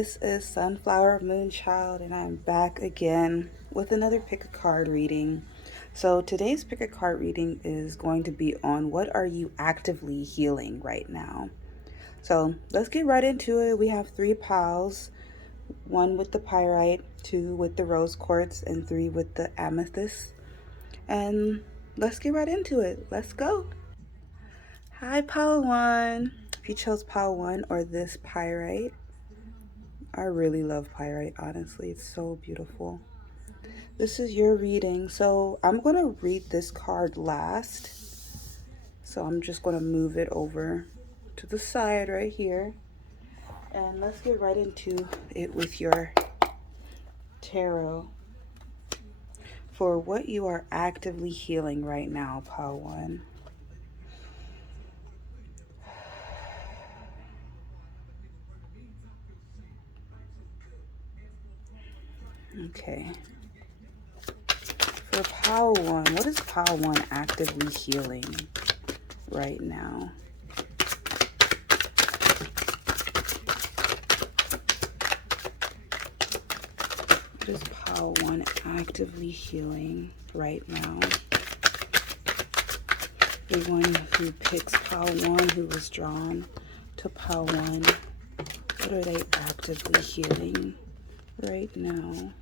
This is Sunflower Moonchild, and I'm back again with another pick a card reading. So, today's pick a card reading is going to be on what are you actively healing right now. So, let's get right into it. We have three piles, one with the pyrite, two with the rose quartz, and three with the amethyst. And let's get right into it. Let's go. Hi, pile one. If you chose pile one or this pyrite, I really love pyrite, honestly. It's so beautiful. This is your reading. So I'm going to read this card last. So I'm just going to move it over to the side right here. And let's get right into it with your tarot. For what you are actively healing right now, pile one. Okay. For pile one, what is pile one actively healing right now? What is pile one actively healing right now? Everyone who picks pile one, who was drawn to pile one, what are they actively healing right now?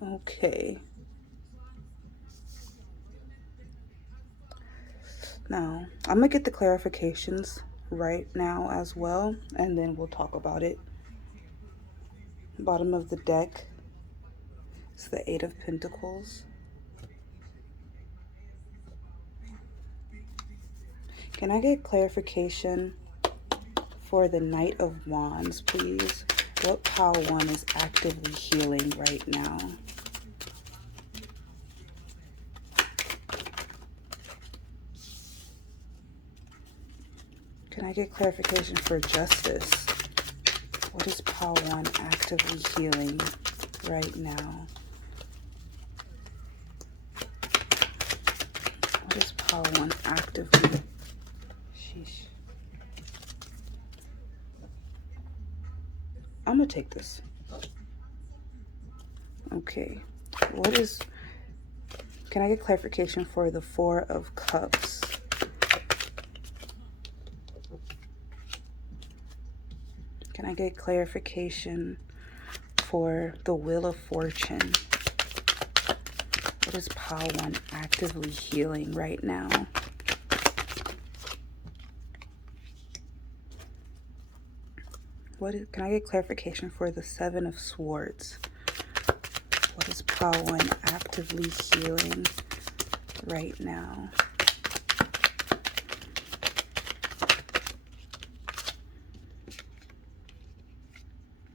Okay. Now, I'm going to get the clarifications right now as well, and then we'll talk about it. Bottom of the deck is the Eight of Pentacles. Can I get clarification for the Knight of Wands, please? What pile one is actively healing right now? Can I get clarification for Justice? What is pile one actively healing right now? What is pile one actively? Sheesh. I'm gonna take this. Okay. Can I get clarification for the Four of Cups? Can I get clarification for the Wheel of Fortune? What is pile one actively healing right now? Can I get clarification for the Seven of Swords? What is pile one actively healing right now?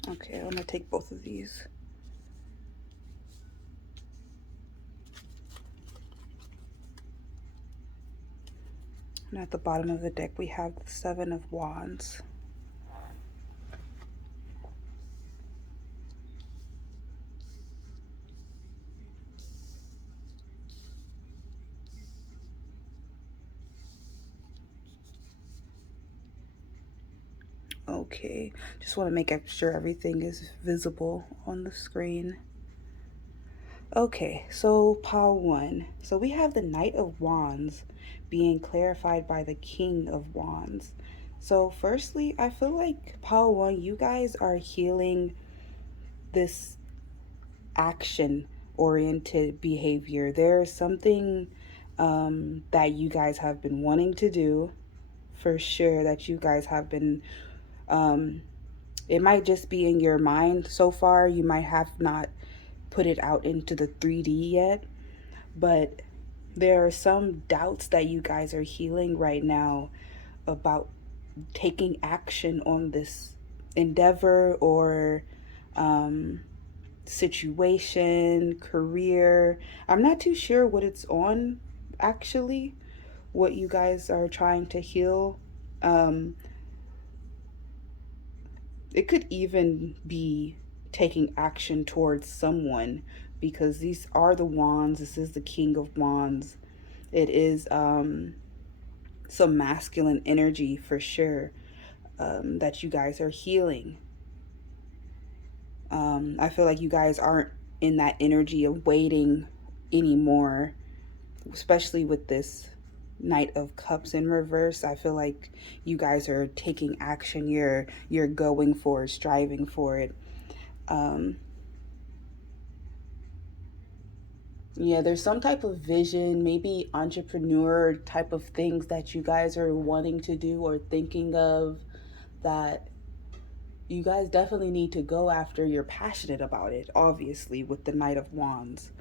Okay, I'm gonna take both of these. And at the bottom of the deck, we have the Seven of Wands. Okay, just want to make sure everything is visible on the screen. Okay, so pile one. So we have the Knight of Wands being clarified by the King of Wands. So firstly, I feel like pile one, you guys are healing this action-oriented behavior. There is something that you guys have been wanting to do, for sure, that you guys have been it might just be in your mind so far. You might have not put it out into the 3D yet, but there are some doubts that you guys are healing right now about taking action on this endeavor or situation, career. I'm not too sure what it's on, actually, what you guys are trying to heal. It could even be taking action towards someone, because these are the wands. This is the King of Wands. It is some masculine energy for sure, that you guys are healing. I feel like you guys aren't in that energy of waiting anymore, especially with this Knight of Cups in reverse. I feel like you guys are taking action. You're going for it, striving for it. Um, yeah, there's some type of vision, maybe entrepreneur type of things that you guys are wanting to do or thinking of, that you guys definitely need to go after. You're passionate about it, obviously, with the Knight of Wands.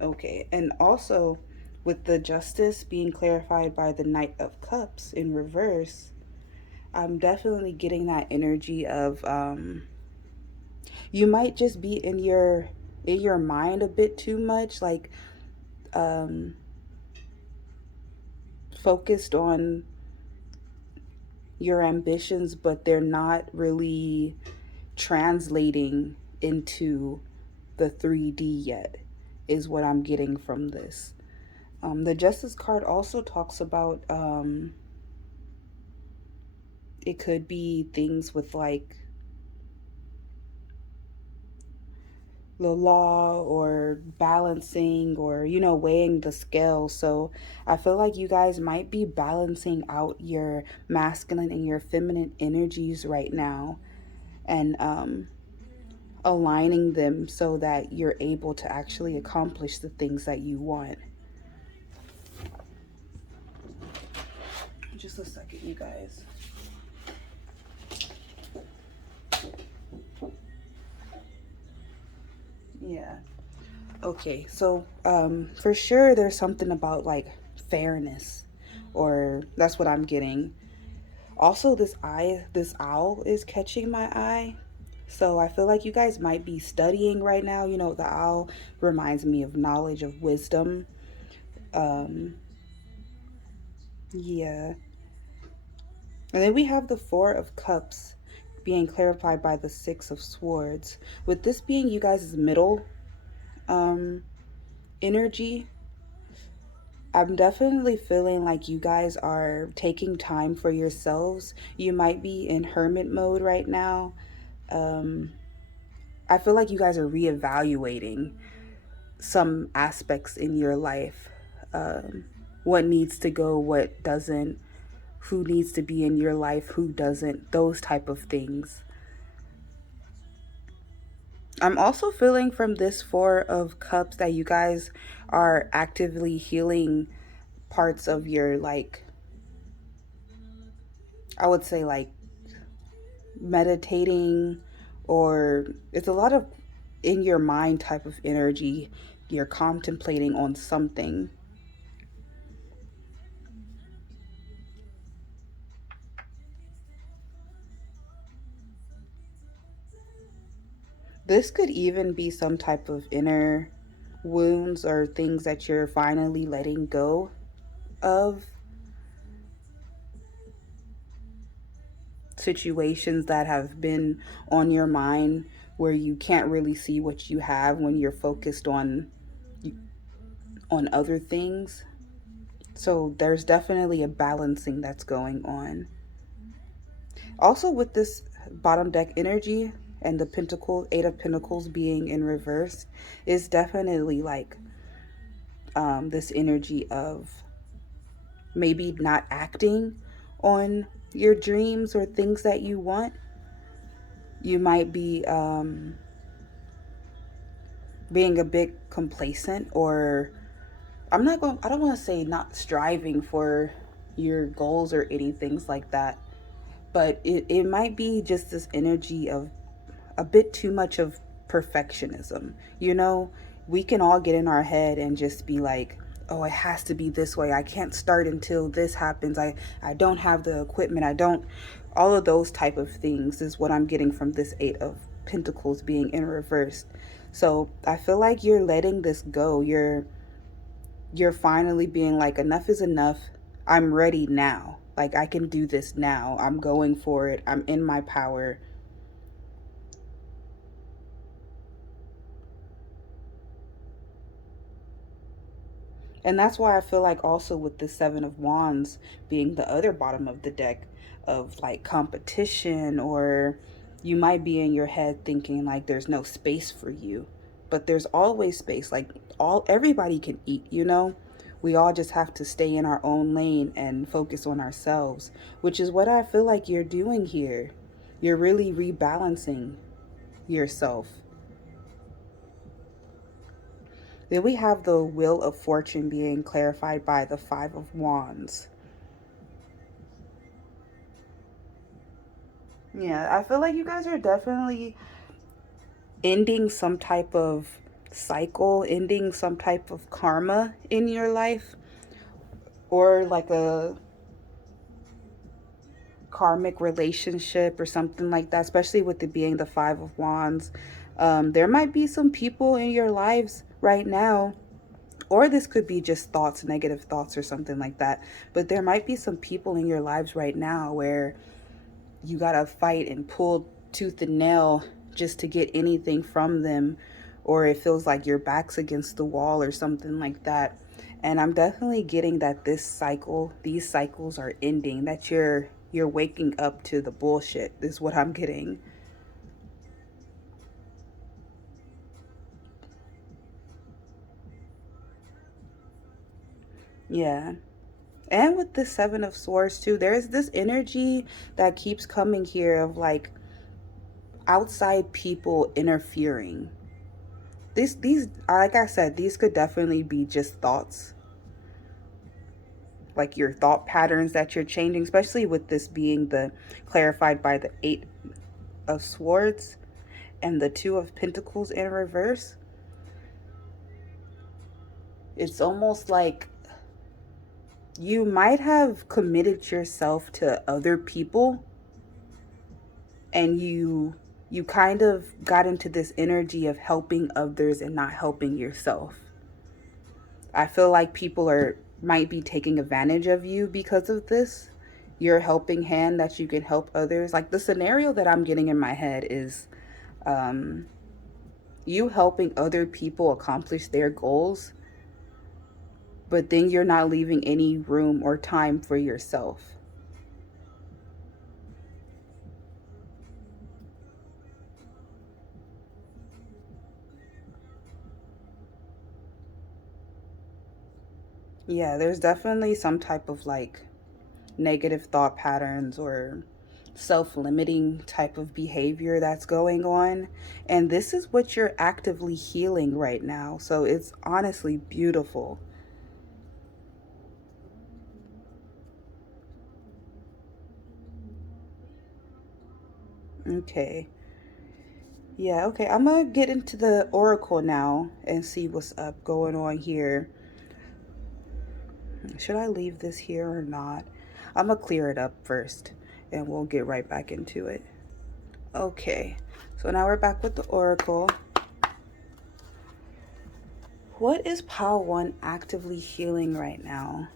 Okay, and also with the Justice being clarified by the Knight of Cups in reverse, I'm definitely getting that energy of you might just be in your mind a bit too much, like um focused on your ambitions, but they're not really translating into the 3D yet, is what I'm getting from this. The Justice card also talks about it could be things with like the law or balancing, or weighing the scale. So I feel like you guys might be balancing out your masculine and your feminine energies right now, and aligning them so that you're able to actually accomplish the things that you want. Just a second, you guys. Yeah. Okay, so for sure there's something about like fairness, or that's what I'm getting. Also, this owl is catching my eye. So I feel like you guys might be studying right now. The owl reminds me of knowledge, of wisdom. Um, yeah. And then we have the Four of Cups being clarified by the Six of Swords. With this being you guys' middle um, energy, I'm definitely feeling like you guys are taking time for yourselves. You might be in hermit mode right now. Um, I feel like you guys are reevaluating some aspects in your life. What needs to go, what doesn't, who needs to be in your life, who doesn't, those type of things. I'm also feeling from this Four of Cups that you guys are actively healing parts of your, like, I would say, like, meditating, or it's a lot of in your mind type of energy. You're contemplating on something. This could even be some type of inner wounds or things that you're finally letting go of, situations that have been on your mind where you can't really see what you have when you're focused on other things. So there's definitely a balancing that's going on. Also, with this bottom deck energy and the pentacle, Eight of Pentacles being in reverse, is definitely like this energy of maybe not acting on your dreams or things that you want. You might be being a bit complacent, or I don't want to say not striving for your goals or anything like that, but it might be just this energy of a bit too much of perfectionism. We can all get in our head and just be like, oh, it has to be this way. I can't start until this happens. I don't have the equipment. I don't. All of those type of things is what I'm getting from this Eight of Pentacles being in reverse. So I feel like you're letting this go. You're finally being like, enough is enough. I'm ready now. Like, I can do this now. I'm going for it. I'm in my power. And that's why I feel like also with the Seven of Wands being the other bottom of the deck of like competition, or you might be in your head thinking like there's no space for you. But there's always space. Like everybody can eat, you know? We all just have to stay in our own lane and focus on ourselves, which is what I feel like you're doing here. You're really rebalancing yourself. Then we have the Wheel of Fortune being clarified by the Five of Wands. Yeah, I feel like you guys are definitely ending some type of cycle, ending some type of karma in your life, or like a karmic relationship or something like that, especially with it being the Five of Wands. There might be some people in your lives right now, or this could be just thoughts, negative thoughts, or something like that. But there might be some people in your lives right now where you gotta fight and pull tooth and nail just to get anything from them, or it feels like your back's against the wall or something like that. And I'm definitely getting that these cycles are ending, that you're waking up to the bullshit is what I'm getting. Yeah. And with the Seven of Swords too, there's this energy that keeps coming here of like outside people interfering. These like I said, these could definitely be just thoughts, like your thought patterns that you're changing, especially with this being the clarified by the Eight of Swords and the Two of Pentacles in reverse. It's almost like you might have committed yourself to other people, and you kind of got into this energy of helping others and not helping yourself. I feel like people are might be taking advantage of you because of this. Your helping hand that you can help others. Like the scenario that I'm getting in my head is um, you helping other people accomplish their goals, but then you're not leaving any room or time for yourself. Yeah, there's definitely some type of like negative thought patterns or self limiting type of behavior that's going on. And this is what you're actively healing right now. So it's honestly beautiful. Okay. Yeah, okay. I'm going to get into the oracle now and see what's up going on here. Should I leave this here or not? I'm going to clear it up first and we'll get right back into it. Okay. So now we're back with the oracle. What is Pile 1 actively healing right now?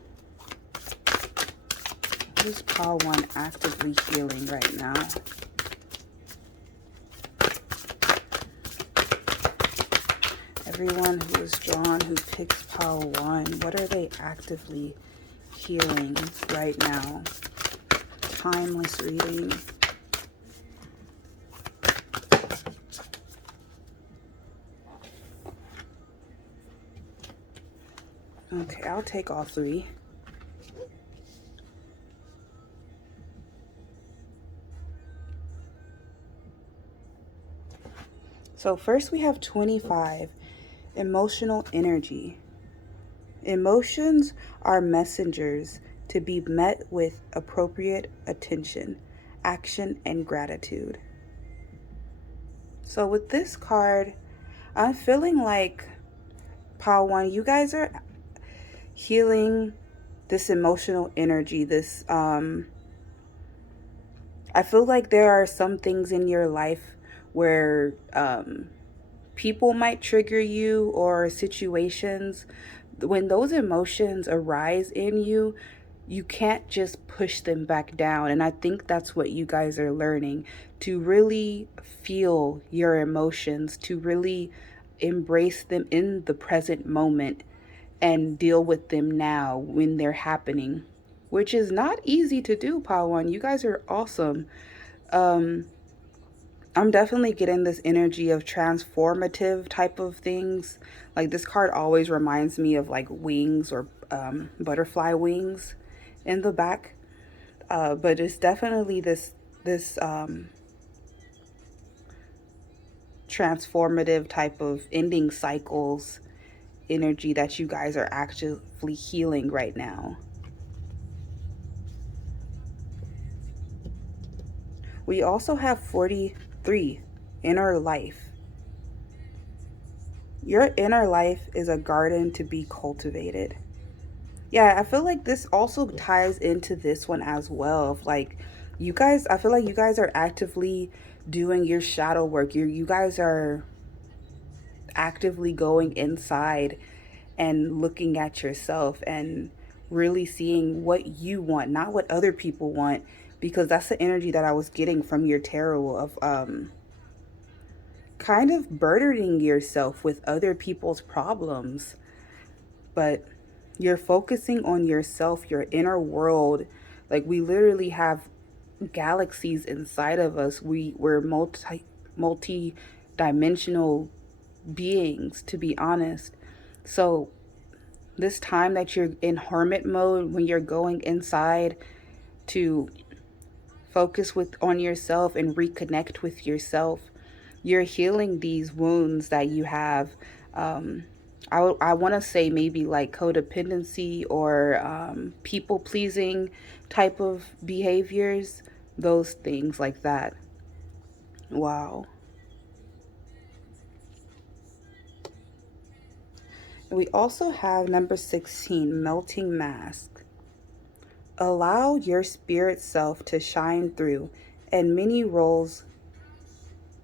What is Pile 1 actively healing right now? Everyone who is drawn, who picks Pile 1, what are they actively healing right now? Timeless reading. Okay, I'll take all three. So first we have 25, emotional energy. Emotions are messengers to be met with appropriate attention, action, and gratitude. So with this card, I'm feeling like Pile 1, you guys are healing this emotional energy, this I feel like there are some things in your life where people might trigger you, or situations. When those emotions arise in you, you can't just push them back down. And I think that's what you guys are learning, to really feel your emotions, to really embrace them in the present moment and deal with them now when they're happening, which is not easy to do, Pawan. You guys are awesome. Um, I'm definitely getting this energy of transformative type of things. Like this card always reminds me of like wings or butterfly wings in the back. But it's definitely this transformative type of ending cycles energy that you guys are actively healing right now. We also have 43, inner life. Your inner life is a garden to be cultivated. Yeah, I feel like this also ties into this one as well. Of like, you guys, I feel like you guys are actively doing your shadow work. You guys are actively going inside and looking at yourself and really seeing what you want, not what other people want, because that's the energy that I was getting from your tarot of kind of burdening yourself with other people's problems. But you're focusing on yourself, your inner world. Like we literally have galaxies inside of us. We're multi dimensional beings, to be honest. So this time that you're in hermit mode, when you're going inside to focus with on yourself and reconnect with yourself, you're healing these wounds that you have. um, I want to say maybe like codependency or people pleasing type of behaviors, those things like that. Wow. We also have number 16, melting mask. Allow your spirit self to shine and many roles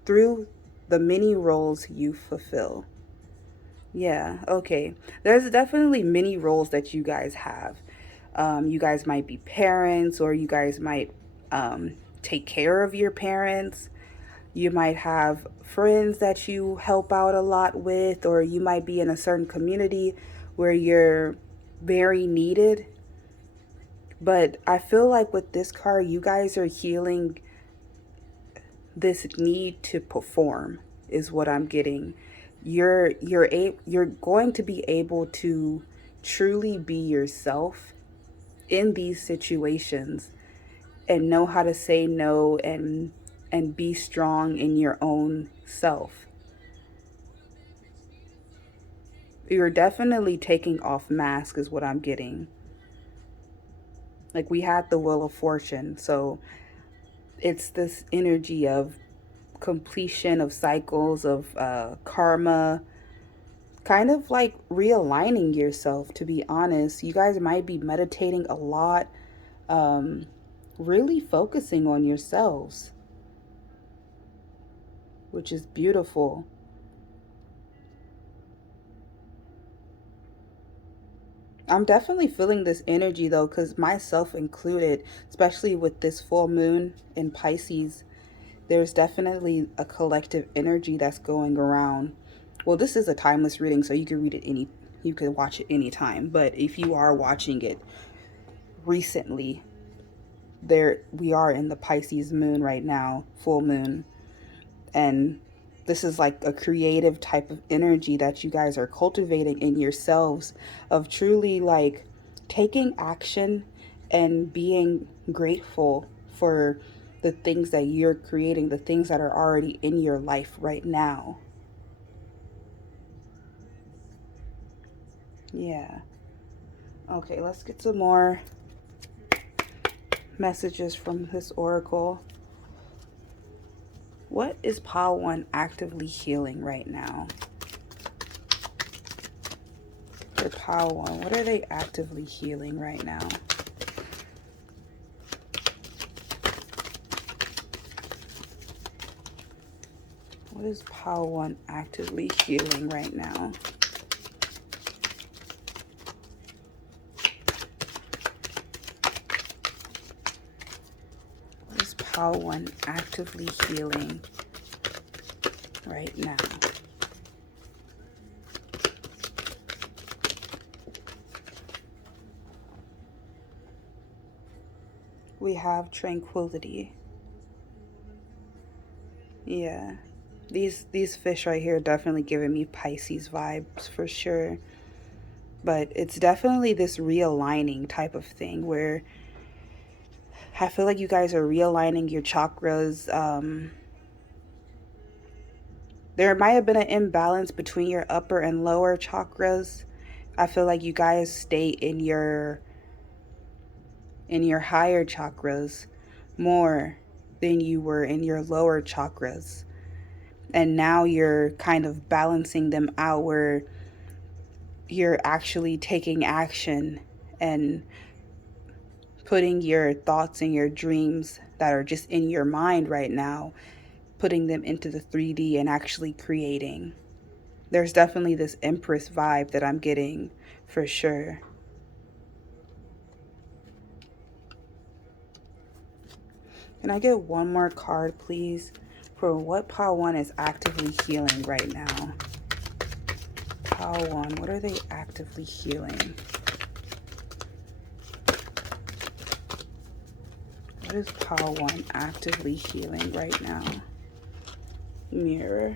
through the many roles you fulfill. Yeah, okay. There's definitely many roles that you guys have. You guys might be parents, or you guys might take care of your parents. You might have friends that you help out a lot with, or you might be in a certain community where you're very needed. But I feel like with this card, you guys are healing this need to perform is what I'm getting. You're going to be able to truly be yourself in these situations and know how to say no and be strong in your own self. You're definitely taking off mask is what I'm getting. Like we had the Wheel of Fortune, so it's this energy of completion of cycles of karma, kind of like realigning yourself, to be honest. You guys might be meditating a lot, um, really focusing on yourselves, which is beautiful. I'm definitely feeling this energy though, because myself included, especially with this full moon in Pisces, there's definitely a collective energy that's going around. Well, this is a timeless reading, so you can watch it anytime. But if you are watching it recently, there we are in the Pisces moon right now, full moon, and this is like a creative type of energy that you guys are cultivating in yourselves, of truly like taking action and being grateful for the things that you're creating, the things that are already in your life right now. Yeah. Okay, let's get some more messages from this oracle. What is Pile 1 actively healing right now? For Pile 1, what are they actively healing right now? What is Pile 1 actively healing right now? Pile 1 actively healing right now? We have tranquility. Yeah. These fish right here definitely giving me Pisces vibes for sure. But it's definitely this realigning type of thing where I feel like you guys are realigning your chakras. There might have been an imbalance between your upper and lower chakras. I feel like you guys stay in your higher chakras more than you were in your lower chakras. And now you're kind of balancing them out where you're actually taking action and putting your thoughts and your dreams that are just in your mind right now, putting them into the 3D and actually creating. There's definitely this Empress vibe that I'm getting for sure. Can I get one more card, please, for what Pile 1 is actively healing right now? Pile 1, what are they actively healing? What is Pile 1 actively healing right now? Mirror.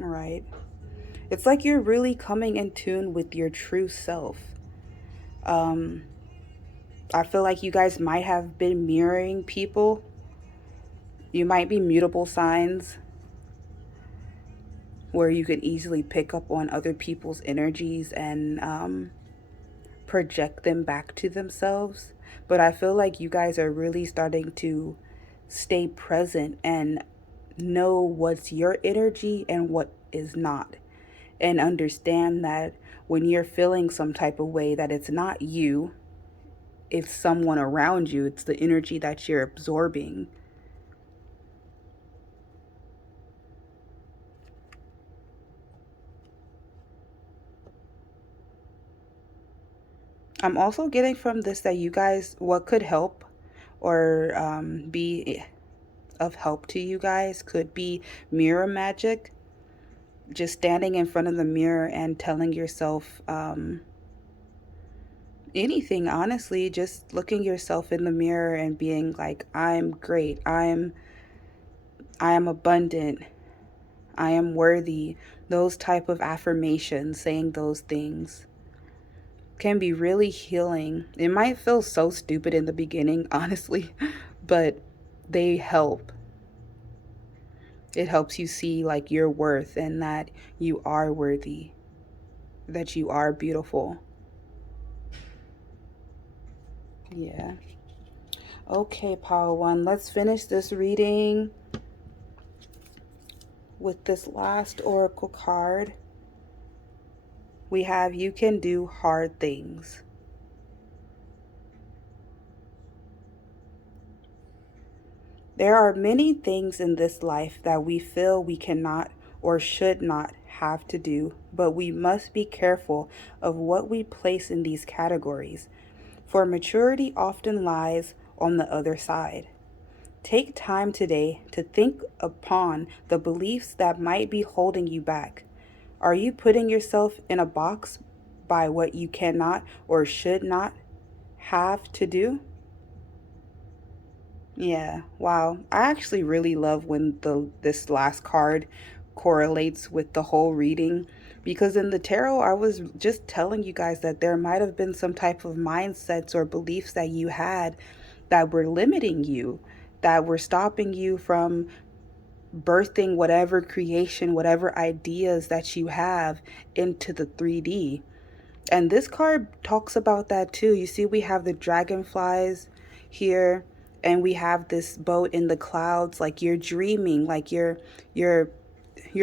All right. It's like you're really coming in tune with your true self. Um, I feel like you guys might have been mirroring people. You might be mutable signs where you could easily pick up on other people's energies and project them back to themselves. But I feel like you guys are really starting to stay present and know what's your energy and what is not. And understand that when you're feeling some type of way, that it's not you, it's someone around you, it's the energy that you're absorbing. I'm also getting from this that you guys, what could help or be of help to you guys could be mirror magic. Just standing in front of the mirror and telling yourself anything, honestly, just looking yourself in the mirror and being like, I'm great, I am abundant, I am worthy. Those type of affirmations, saying those things can be really healing. It might feel so stupid in the beginning, honestly, but they help. It helps you see like your worth and that you are worthy, that you are beautiful. Yeah. Okay, Pile 1, let's finish this reading with this last oracle card. We have you can do hard things. There are many things in this life that we feel we cannot or should not have to do, but we must be careful of what we place in these categories, for maturity often lies on the other side. Take time today to think upon the beliefs that might be holding you back. Are you putting yourself in a box by what you cannot or should not have to do? Yeah, wow. I actually really love when this last card correlates with the whole reading, because in the tarot I was just telling you guys that there might have been some type of mindsets or beliefs that you had that were limiting you, that were stopping you from birthing whatever creation, whatever ideas that you have into the 3D. And this card talks about that too. You see, we have the dragonflies here, and we have this boat in the clouds. Like you're dreaming, like you're you're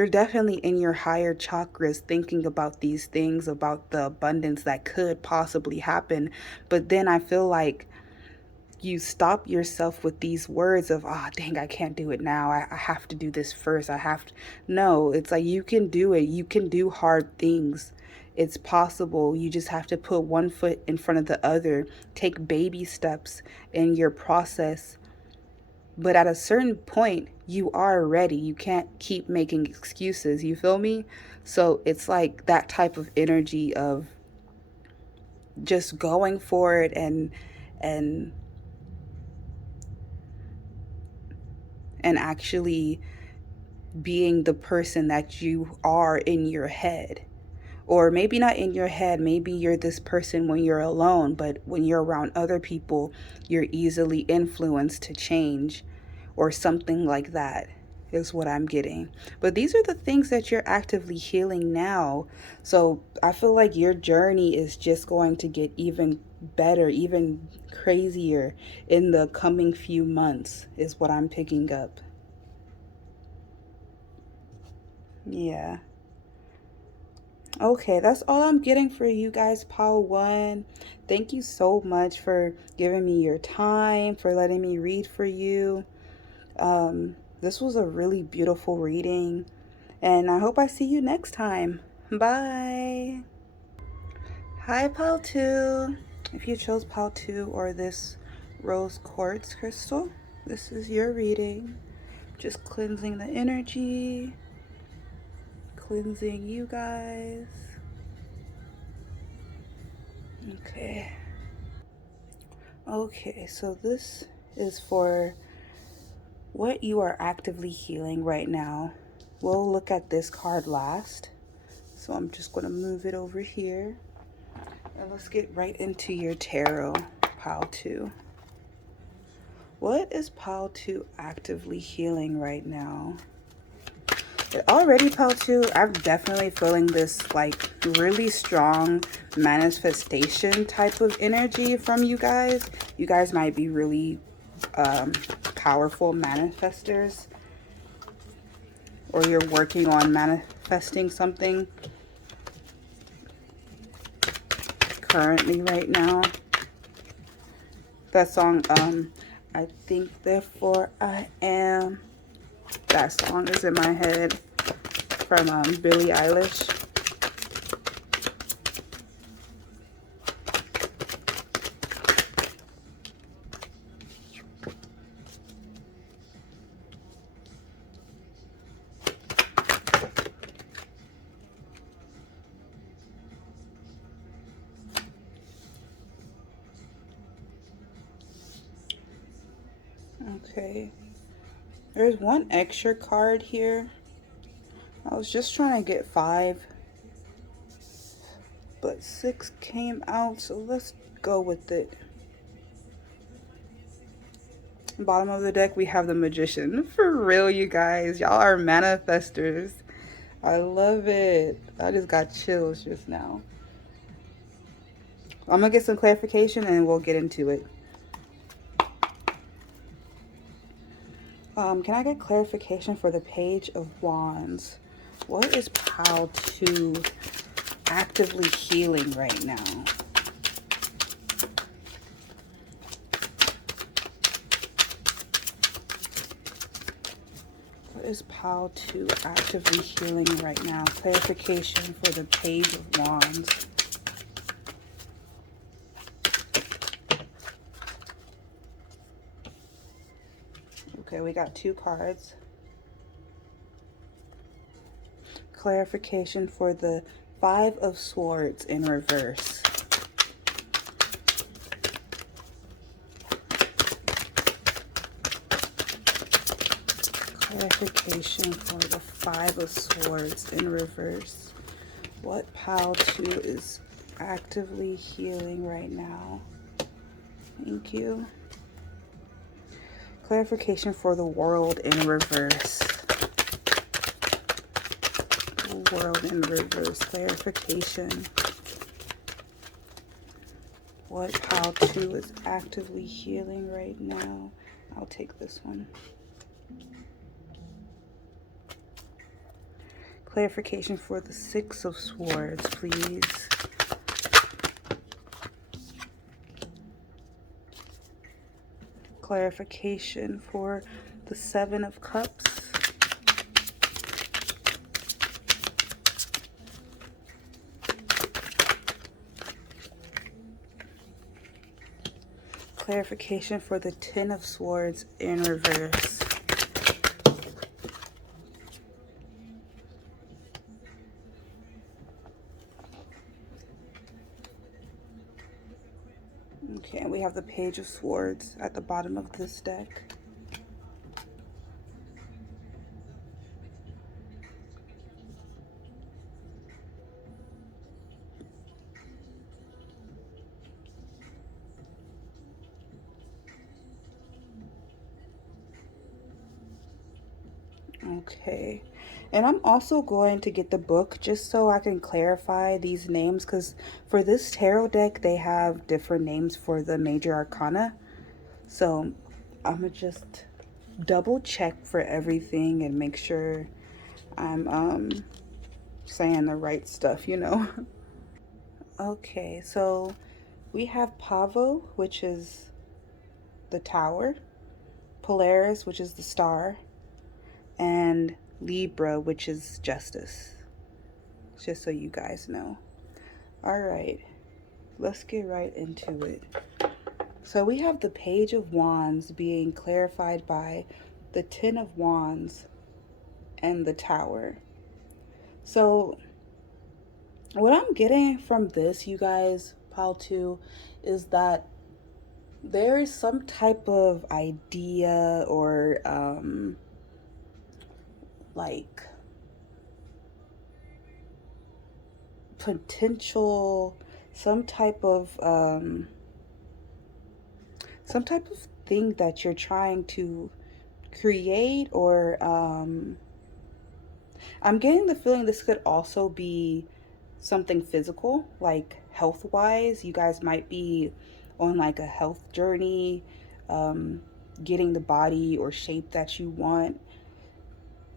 definitely in your higher chakras thinking about these things, about the abundance that could possibly happen. But then I feel like you stop yourself with these words of, ah, oh, dang, I can't do it now. I have to do this first. I have to. No, it's like you can do it. You can do hard things. it's possible. You just have to put one foot in front of the other, take baby steps in your process. But at a certain point, you are ready. You can't keep making excuses. You feel me? So it's like that type of energy of just going for it and and actually being the person that you are in your head. Or maybe not in your head, maybe you're this person when you're alone, but when you're around other people, you're easily influenced to change or something like that is what I'm getting. But these are the things that you're actively healing now. So I feel like your journey is just going to get even better, even crazier in the coming few months, is what I'm picking up. Yeah. Okay, that's all I'm getting for you guys, Pile 1. Thank you so much for giving me your time, for letting me read for you. This was a really beautiful reading, and I hope I see you next time. Bye. Hi, Pile 2. If you chose Pile 2 or this rose quartz crystal, this is your reading. Just cleansing the energy, cleansing you guys. Okay. Okay, so this is for what you are actively healing right now. We'll look at this card last. So I'm just going to move it over here. And let's get right into your tarot, Pile 2. What is Pile 2 actively healing right now? Already, Pile 2, I'm definitely feeling this like really strong manifestation type of energy from you guys. You guys might be really powerful manifestors, or you're working on manifesting something currently right now. That song, I think therefore I am, that song is in my head from Billie Eilish. Okay, there's one extra card here. I was just trying to get 5, but 6 came out, so let's go with it. Bottom of the deck, we have the Magician. For real, you guys, y'all are manifestors. I love it. I just got chills just now. I'm gonna get some clarification and we'll get into it. Can I get clarification for the Page of Wands? What is Pile 2 actively healing right now? What is Pile 2 actively healing right now? Clarification for the Page of Wands. Okay, we got 2 cards. Clarification for the 5 of Swords in reverse. Clarification for the 5 of Swords in reverse. What Pile 2 is actively healing right now? Thank you. Clarification for the World in reverse. World in reverse. Clarification. What Pile 2 is actively healing right now? I'll take this one. Clarification for the 6 of Swords, please. Clarification for the 7 of Cups. clarification for the Ten of Swords in reverse. Okay, and we have the Page of Swords at the bottom of this deck. Okay, and I'm also going to get the book just so I can clarify these names, because for this tarot deck they have different names for the major arcana. So I'm gonna just double check for everything and make sure I'm saying the right stuff, you know. Okay, so we have Pavo, which is the tower, Polaris, which is the star, and Libra, which is justice. Just so you guys know. All right, let's get right into it. So we have the Page of Wands being clarified by the Ten of Wands and the Tower. So what I'm getting from this, you guys, pile 2, is that there is some type of idea or like potential, some type of thing that you're trying to create, or I'm getting the feeling this could also be something physical, like health wise. You guys might be on like a health journey, um, getting the body or shape that you want,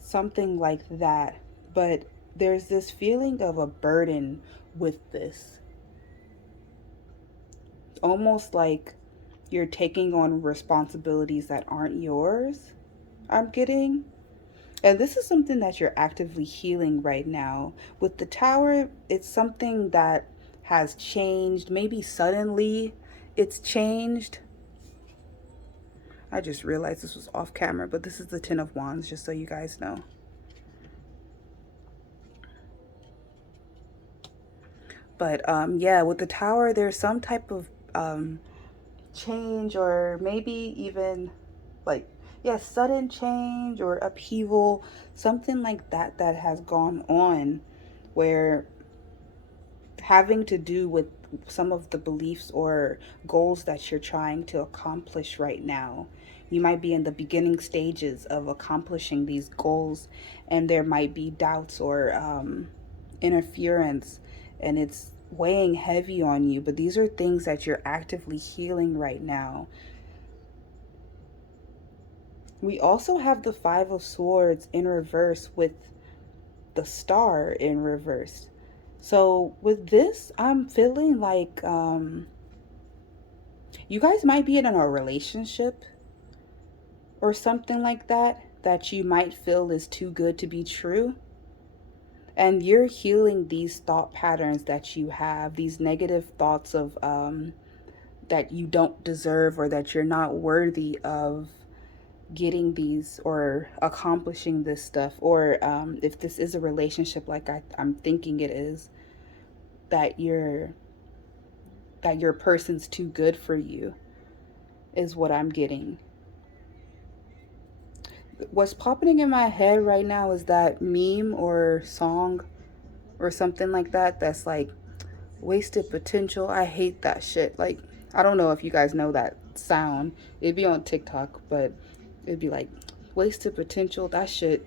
something like that. But there's this feeling of a burden with this, almost like you're taking on responsibilities that aren't yours. I'm getting. And this is something that you're actively healing right now. With the tower, it's something that has changed. Maybe suddenly it's changed. I just realized this was off camera, but this is the Ten of Wands, just so you guys know. But yeah, with the tower, there's some type of change, or maybe even like, yeah, sudden change or upheaval, something like that that has gone on, where having to do with some of the beliefs or goals that you're trying to accomplish right now. You might be in the beginning stages of accomplishing these goals, and there might be doubts or interference, and it's weighing heavy on you. But these are things that you're actively healing right now. We also have the Five of Swords in reverse with the Star in reverse. So with this, I'm feeling like you guys might be in a relationship or something like that, that you might feel is too good to be true. And you're healing these thought patterns that you have, these negative thoughts of that you don't deserve, or that you're not worthy of getting these or accomplishing this stuff. Or if this is a relationship like I'm thinking it is, that your person's too good for you, is what I'm getting. What's popping in my head right now is that meme or song or something like that, that's like wasted potential. I hate that shit. Like, I don't know if you guys know that sound. It'd be on TikTok, but it'd be like wasted potential. That shit,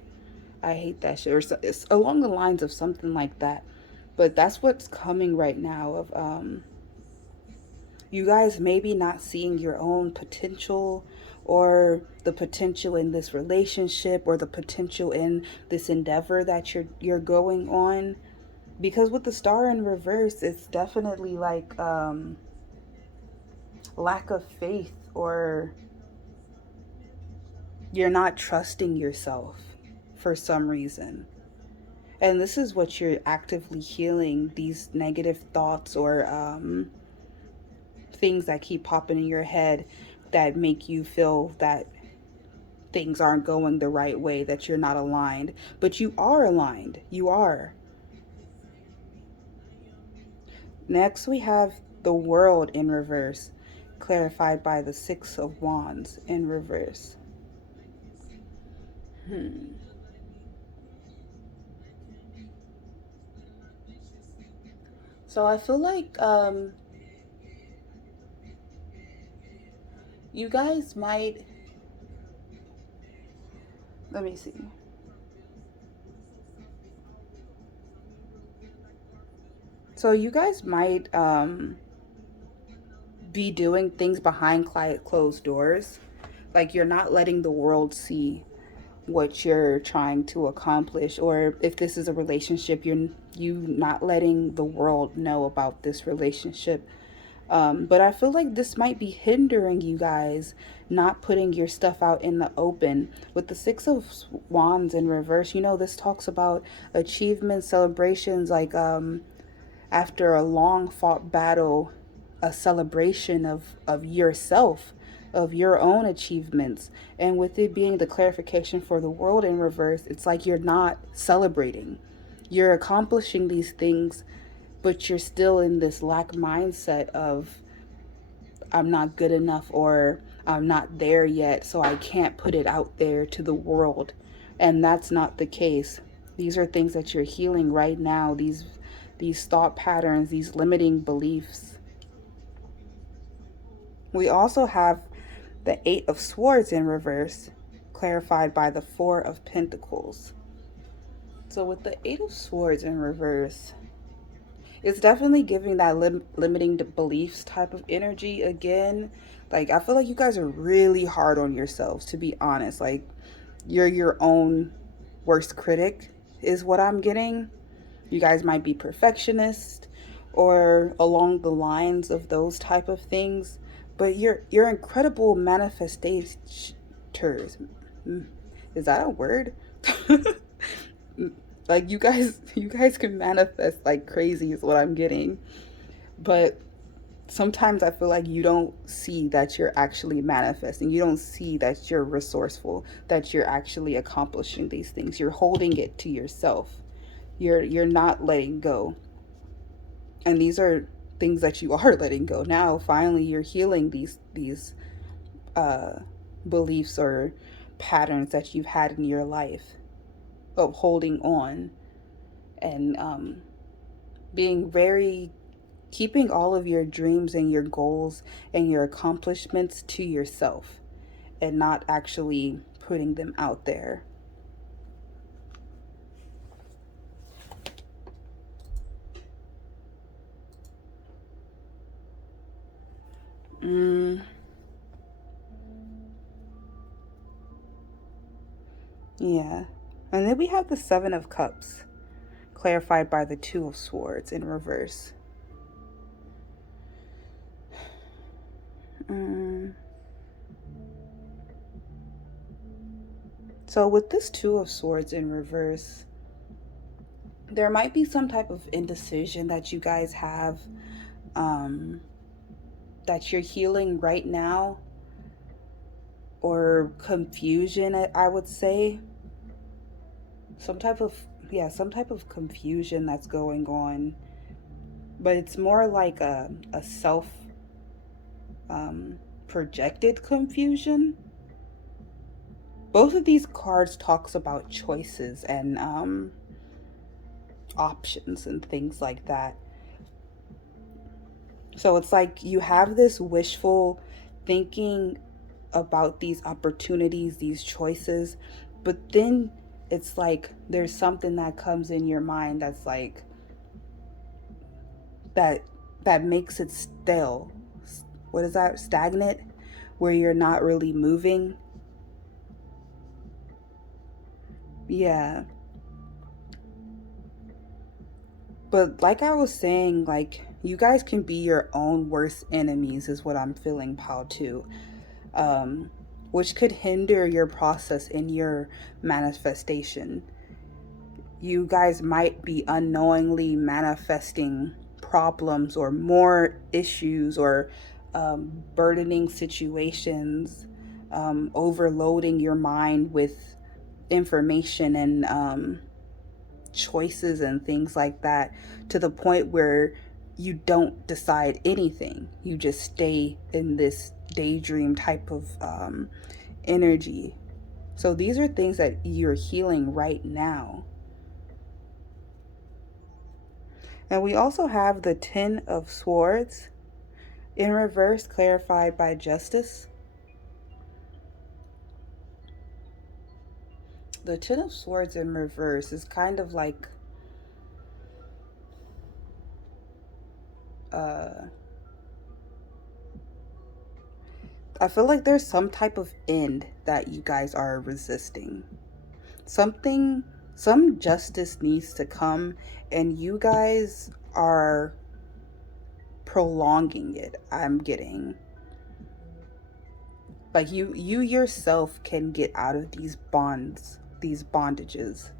I hate that shit. Or so, it's along the lines of something like that. But that's what's coming right now, of you guys maybe not seeing your own potential, or the potential in this relationship, or the potential in this endeavor that you're going on. Because with the Star in reverse, it's definitely like lack of faith, or you're not trusting yourself for some reason. And this is what you're actively healing, these negative thoughts or things that keep popping in your head that make you feel that things aren't going the right way, that you're not aligned. But you are aligned. You are. Next, we have the World in reverse, clarified by the Six of Wands in reverse. So I feel like you guys might, let me see. So you guys might be doing things behind closed doors. Like you're not letting the world see what you're trying to accomplish, or if this is a relationship, you not letting the world know about this relationship. But I feel like this might be hindering you guys not putting your stuff out in the open. With the Six of Wands in reverse, this talks about achievements, celebrations, like after a long fought battle, a celebration of yourself, of your own achievements. And with it being the clarification for the World in reverse, it's like you're not celebrating. You're accomplishing these things, but you're still in this lack mindset of I'm not good enough, or I'm not there yet, so I can't put it out there to the world. And that's not the case. These are things that you're healing right now, these thought patterns, these limiting beliefs. We also have the Eight of Swords in reverse, clarified by the Four of Pentacles. So with the Eight of Swords in reverse, it's definitely giving that limiting the beliefs type of energy again. Like, I feel like you guys are really hard on yourselves, to be honest. Like, you're your own worst critic, is what I'm getting. You guys might be perfectionist or along the lines of those type of things, but you're incredible manifestators. Is that a word? Like you guys can manifest like crazy is what I'm getting. But sometimes I feel like you don't see that you're actually manifesting. You don't see that you're resourceful, that you're actually accomplishing these things. You're holding it to yourself. You're not letting go. And these are things that you are letting go. Now finally you're healing these uh beliefs or patterns that you've had in your life of holding on, and being very, keeping all of your dreams and your goals and your accomplishments to yourself and not actually putting them out there. Mm, yeah. And then we have the Seven of Cups, clarified by the Two of Swords in reverse. Mm. So with this Two of Swords in reverse, there might be some type of indecision that you guys have, um, that you're healing right now, or confusion, I would say. Some type of, yeah, some type of confusion that's going on, but it's more like a self projected confusion. Both of these cards talks about choices and options and things like that. So it's like you have this wishful thinking about these opportunities, these choices, but then it's like there's something that comes in your mind that's like that that makes it stale. What is that? Stagnant, where you're not really moving. Yeah. But like I was saying, like you guys can be your own worst enemies is what I'm feeling, Pal, too. Um, which could hinder your process in your manifestation. You guys might be unknowingly manifesting problems or more issues or burdening situations, overloading your mind with information and choices and things like that, to the point where you don't decide anything. You just stay in this daydream type of energy. So these are things that you're healing right now. And we also have the Ten of Swords in reverse, clarified by Justice. The Ten of Swords in reverse is kind of like I feel like there's some type of end that you guys are resisting. Some justice needs to come, and you guys are prolonging it. I'm getting like you yourself can get out of these bondages,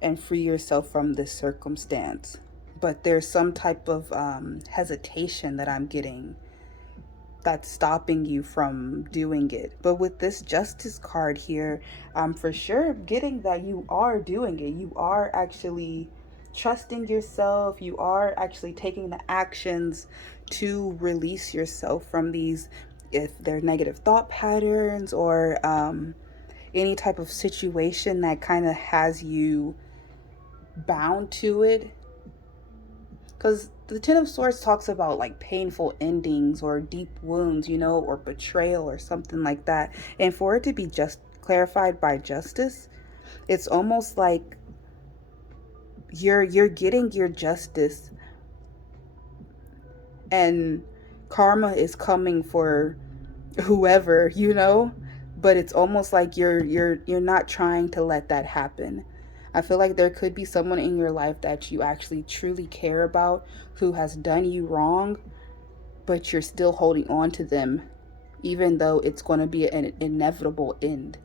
and free yourself from this circumstance. But there's some type of hesitation that I'm getting that's stopping you from doing it. But with this Justice card here, I'm for sure getting that you are doing it. You are actually trusting yourself. You are actually taking the actions to release yourself from these, if they're negative thought patterns or any type of situation that kind of has you bound to it. Because the Ten of Swords talks about like painful endings or deep wounds, you know, or betrayal or something like that. And for it to be just clarified by Justice, it's almost like you're getting your justice, and karma is coming for whoever, you know. But it's almost like you're not trying to let that happen. I feel like there could be someone in your life that you actually truly care about who has done you wrong, but you're still holding on to them, even though it's going to be an inevitable end.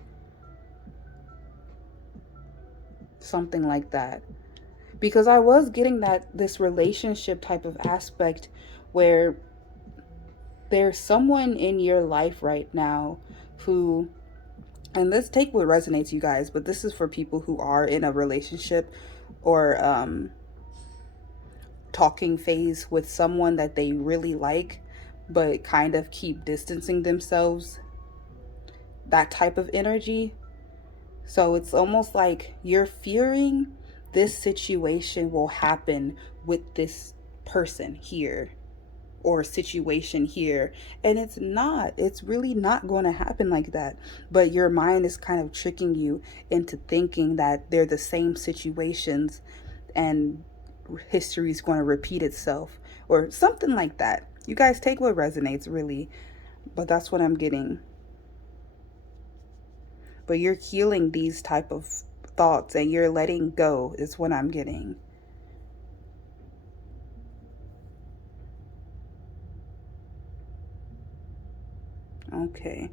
Something like that. Because I was getting that this relationship type of aspect where there's someone in your life right now who, and let's take what resonates, you guys, but this is for people who are in a relationship or talking phase with someone that they really like, but kind of keep distancing themselves. That type of energy. So it's almost like you're fearing this situation will happen with this person here or situation here, and it's really not going to happen like that. But your mind is kind of tricking you into thinking that they're the same situations and history is going to repeat itself or something like that. You guys take what resonates, really, but that's what I'm getting. But you're healing these type of thoughts and you're letting go is what I'm getting. Okay,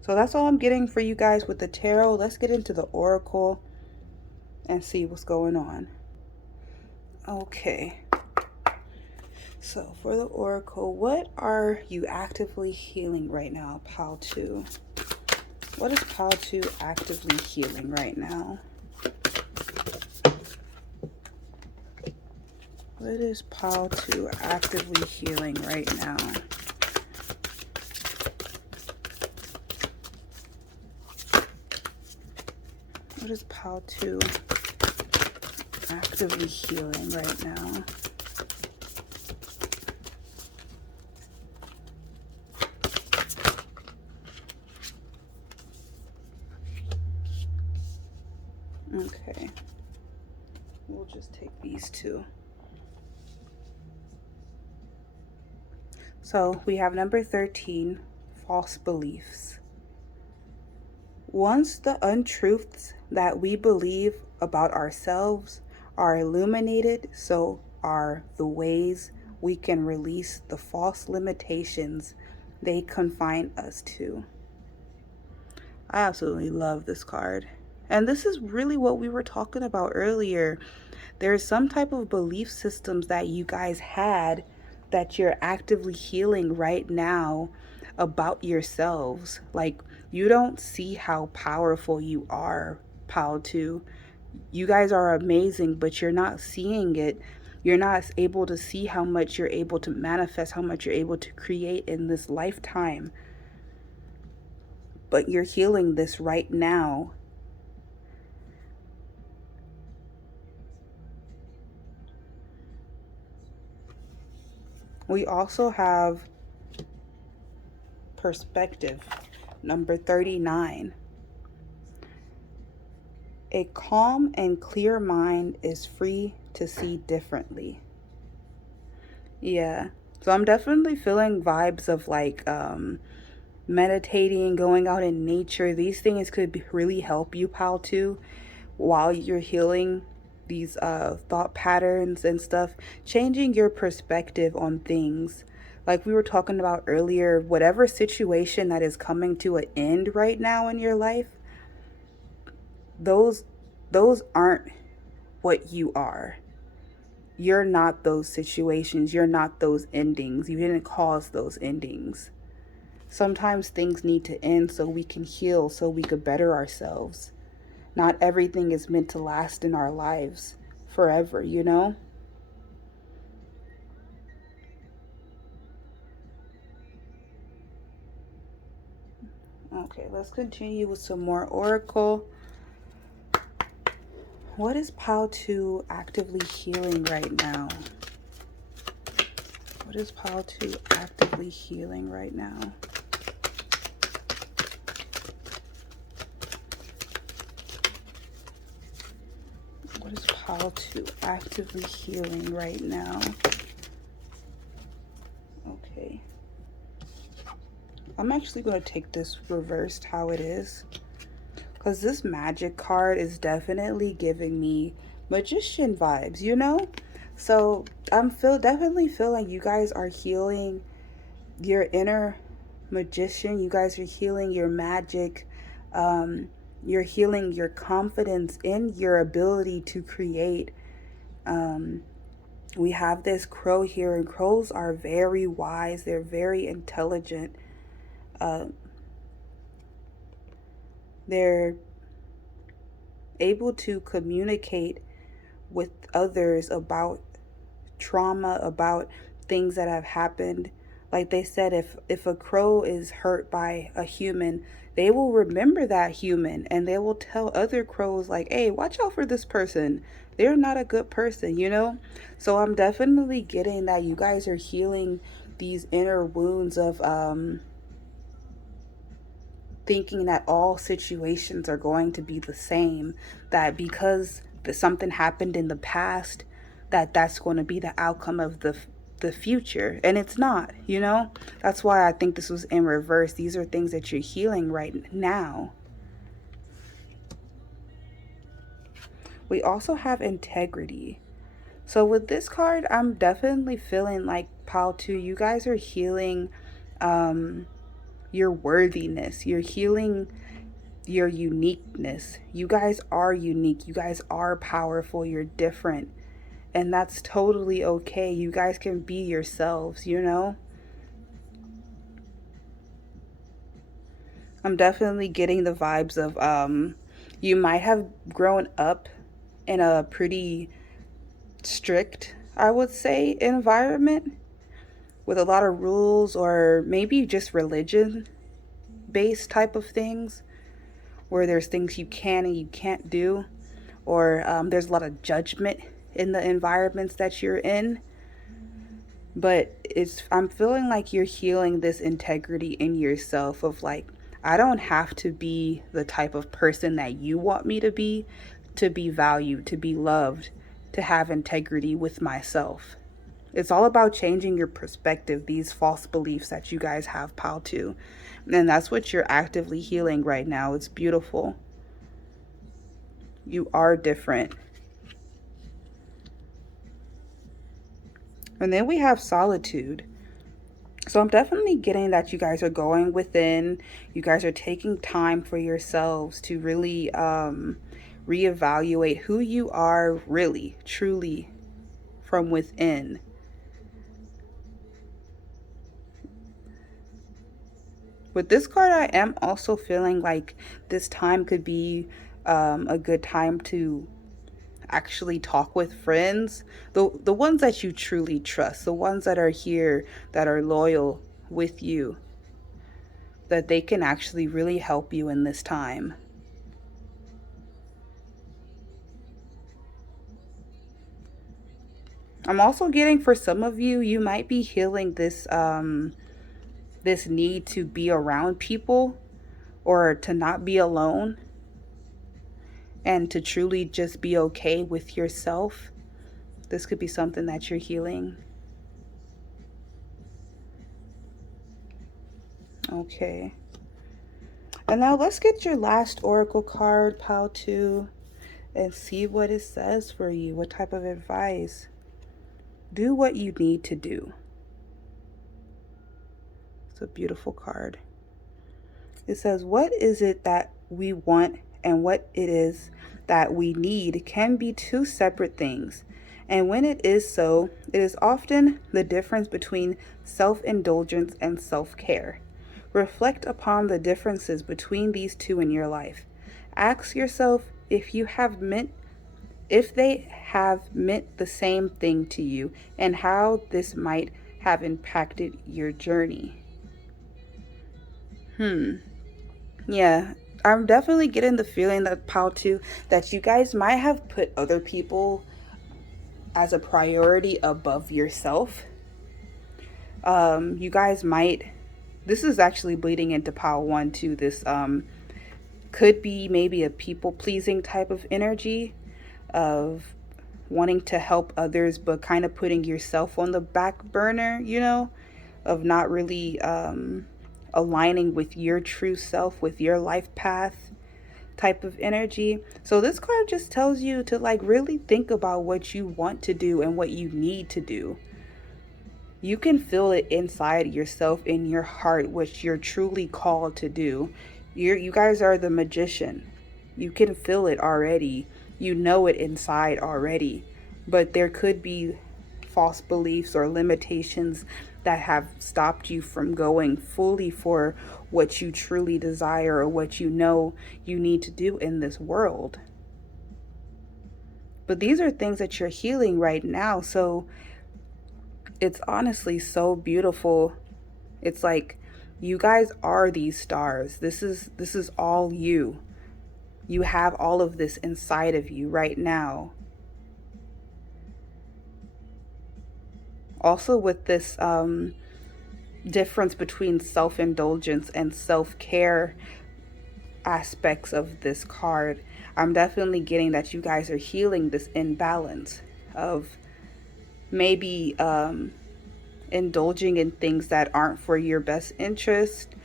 so that's all I'm getting for you guys with the tarot. Let's get into the oracle and see what's going on. Okay, so for the oracle, what are you actively healing right now, pile 2? What is pile 2 actively healing right now? What is pile 2 actively healing right now? What is pile 2 actively healing right now? Okay, we'll just take these two. So we have number 13, false beliefs. Once the untruths that we believe about ourselves are illuminated, so are the ways we can release the false limitations they confine us to. I absolutely love this card. And this is really what we were talking about earlier. There's some type of belief systems that you guys had that you're actively healing right now about yourselves. Like, you don't see how powerful you are, Pal 2. You guys are amazing, but you're not seeing it. You're not able to see how much you're able to manifest, how much you're able to create in this lifetime. But you're healing this right now. We also have perspective, number 39. A calm and clear mind is free to see differently. Yeah. So I'm definitely feeling vibes of like meditating, going out in nature. These things could really help you, pal, too, while you're healing these thought patterns and stuff. Changing your perspective on things. Like we were talking about earlier, whatever situation that is coming to an end right now in your life, those those aren't what you are. You're not those situations. You're not those endings. You didn't cause those endings. Sometimes things need to end so we can heal, so we could better ourselves. Not everything is meant to last in our lives forever, you know? Okay, let's continue with some more oracle. What is Pal 2 actively healing right now? What is Pal 2 actively healing right now? What is Pal 2 actively healing right now? Okay. I'm actually going to take this reversed how it is, because this magic card is definitely giving me magician vibes, you know? So I'm definitely feeling you guys are healing your inner magician. You guys are healing your magic. You're healing your confidence in your ability to create. We have this crow here, and crows are very wise. They're very intelligent. Uh, they're able to communicate with others about trauma, about things that have happened. Like they said, if a crow is hurt by a human, they will remember that human and they will tell other crows like, hey, watch out for this person, they're not a good person, you know? So I'm definitely getting that you guys are healing these inner wounds of thinking that all situations are going to be the same, that because something happened in the past, that that's going to be the outcome of the future, and it's not, you know? That's why I think this was in reverse. These are things that you're healing right now. We also have integrity. So with this card, I'm definitely feeling like Pal 2, you guys are healing your worthiness. You're healing your uniqueness. You guys are unique. You guys are powerful. You're different. And that's totally okay. You guys can be yourselves, you know? I'm definitely getting the vibes of you might have grown up in a pretty strict, I would say, environment with a lot of rules, or maybe just religion based type of things, where there's things you can and you can't do, or there's a lot of judgment in the environments that you're in. But I'm feeling like you're healing this integrity in yourself of like, I don't have to be the type of person that you want me to be valued, to be loved, to have integrity with myself. It's all about changing your perspective, these false beliefs that you guys have, pal, too. And that's what you're actively healing right now. It's beautiful. You are different. And then we have solitude. So I'm definitely getting that you guys are going within. You guys are taking time for yourselves to really reevaluate who you are really, truly from within. With this card, I am also feeling like this time could be a good time to actually talk with friends, the ones that you truly trust, the ones that are here, that are loyal with you, that they can actually really help you in this time. I'm also getting, for some of you, you might be healing this need to be around people or to not be alone and to truly just be okay with yourself. This could be something that you're healing. Okay. And now let's get your last oracle card, pile 2, and see what it says for you. What type of advice? Do what you need to do. It's a beautiful card. It says, what is it that we want and what it is that we need can be two separate things. And when it is so, it is often the difference between self-indulgence and self-care. Reflect upon the differences between these two in your life. Ask yourself if they have meant the same thing to you and how this might have impacted your journey. Yeah, I'm definitely getting the feeling that pile 2, that you guys might have put other people as a priority above yourself. You guys might, this is actually bleeding into pile 1 too. This could be maybe a people pleasing type of energy of wanting to help others but kind of putting yourself on the back burner, you know, of not really aligning with your true self, with your life path type of energy. So this card just tells you to like really think about what you want to do and what you need to do. You can feel it inside yourself, in your heart, what you're truly called to do. You guys are the magician. You can feel it already. You know it inside already. But there could be false beliefs or limitations that have stopped you from going fully for what you truly desire or what you know you need to do in this world. But these are things that you're healing right now. So it's honestly so beautiful. It's like you guys are these stars. This is all you. You have all of this inside of you right now. Also with this difference between self-indulgence and self-care aspects of this card, I'm definitely getting that you guys are healing this imbalance of maybe indulging in things that aren't for your best interest.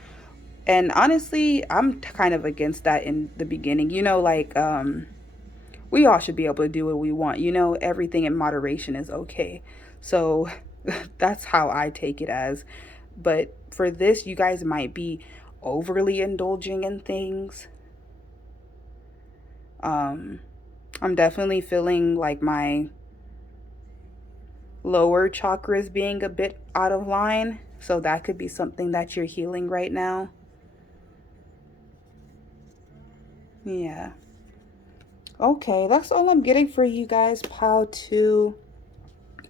And honestly, I'm kind of against that in the beginning. You know, like we all should be able to do what we want. You know, everything in moderation is okay. So that's how I take it as. But for this, you guys might be overly indulging in things. I'm definitely feeling like my lower chakras being a bit out of line. So that could be something that you're healing right now. Yeah. Okay, that's all I'm getting for you guys, pile 2.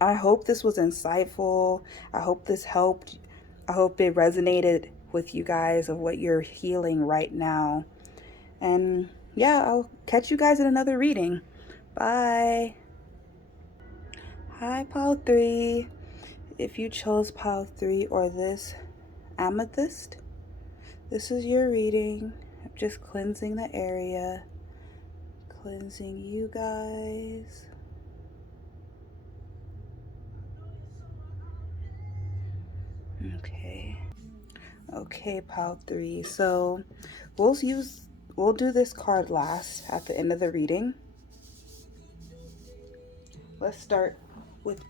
I hope this was insightful. I hope this helped. I hope it resonated with you guys of what you're healing right now. And yeah, I'll catch you guys in another reading. Bye. Hi, pile 3. If you chose pile 3 or this amethyst, this is your reading. I'm just cleansing the area, cleansing you guys. Okay, pile 3. So we'll do this card last at the end of the reading. Let's start with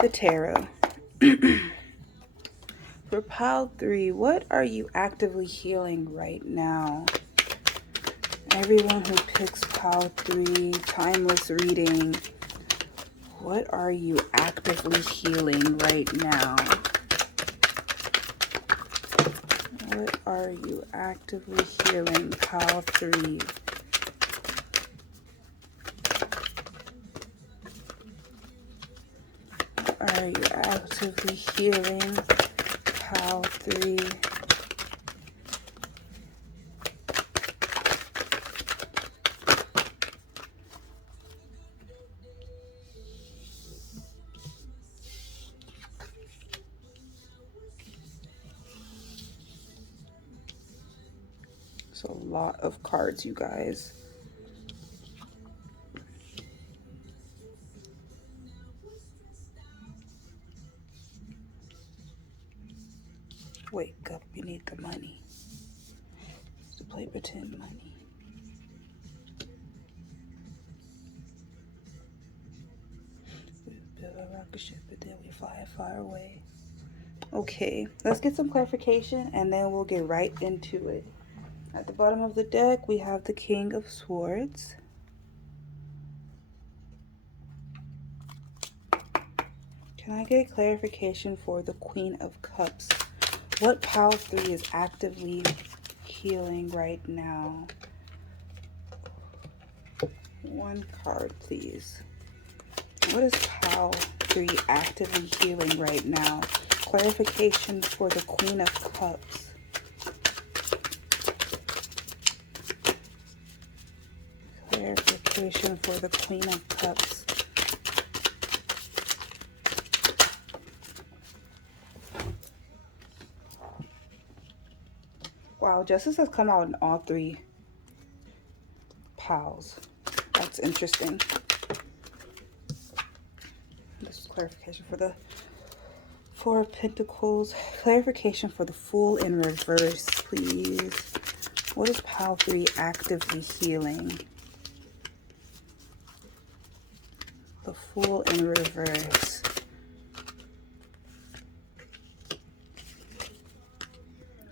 the tarot. For pile 3, what are you actively healing right now? Everyone who picks pile 3, timeless reading, what are you actively healing right now? What are you actively healing, pile 3? What are you actively healing, pile 3? So a lot of cards, you guys. Wake up, you need the money. To play pretend money. We build a rocket ship and then we fly far away. Okay, let's get some clarification and then we'll get right into it. At the bottom of the deck, we have the King of Swords. Can I get clarification for the Queen of Cups? What pile 3 is actively healing right now? One card, please. What is pile 3 actively healing right now? Clarification for the Queen of Cups. Clarification for the Queen of Cups. Wow, justice has come out in all 3 piles. That's interesting. This is clarification for the Four of Pentacles. Clarification for the Fool in reverse, please. What is pile 3 actively healing? The Fool in reverse.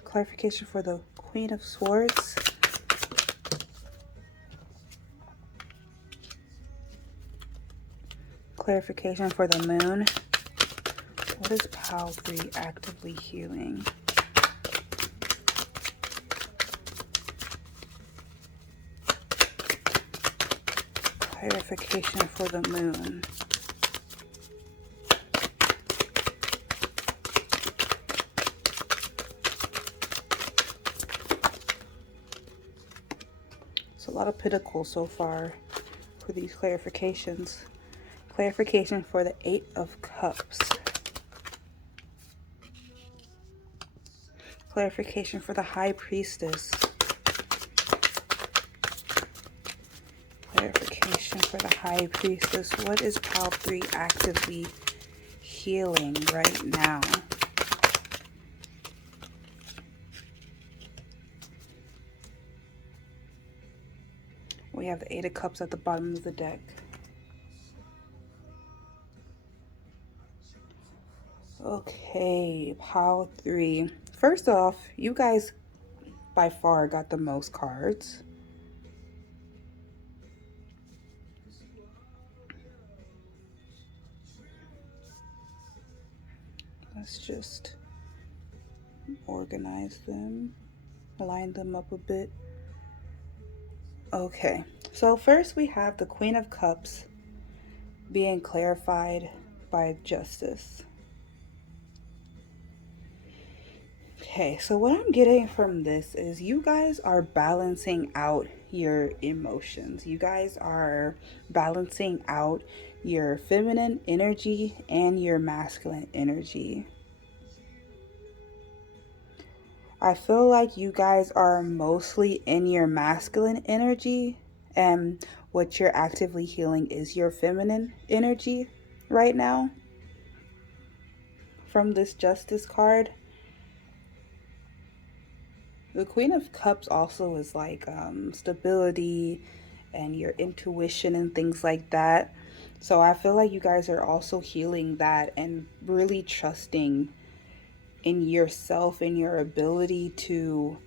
Clarification for the Queen of Swords. Clarification for the Moon. What is pile 3 actively healing? Clarification for the Moon. It's a lot of pentacles so far for these clarifications. Clarification for the 8 of Cups. Clarification for the High Priestess. Clarification for the High Priestess. What is pile 3 actively healing right now? We have the 8 of Cups at the bottom of the deck. Okay, pile 3. First off, you guys by far got the most cards. Let's just organize them, line them up a bit. Okay, so first we have the Queen of Cups being clarified by Justice. Okay, so what I'm getting from this is you guys are balancing out your emotions. You guys are balancing out your feminine energy and your masculine energy. I feel like you guys are mostly in your masculine energy, and what you're actively healing is your feminine energy right now from this Justice card. The Queen of Cups also is like stability and your intuition and things like that. So I feel like you guys are also healing that and really trusting in yourself and your ability to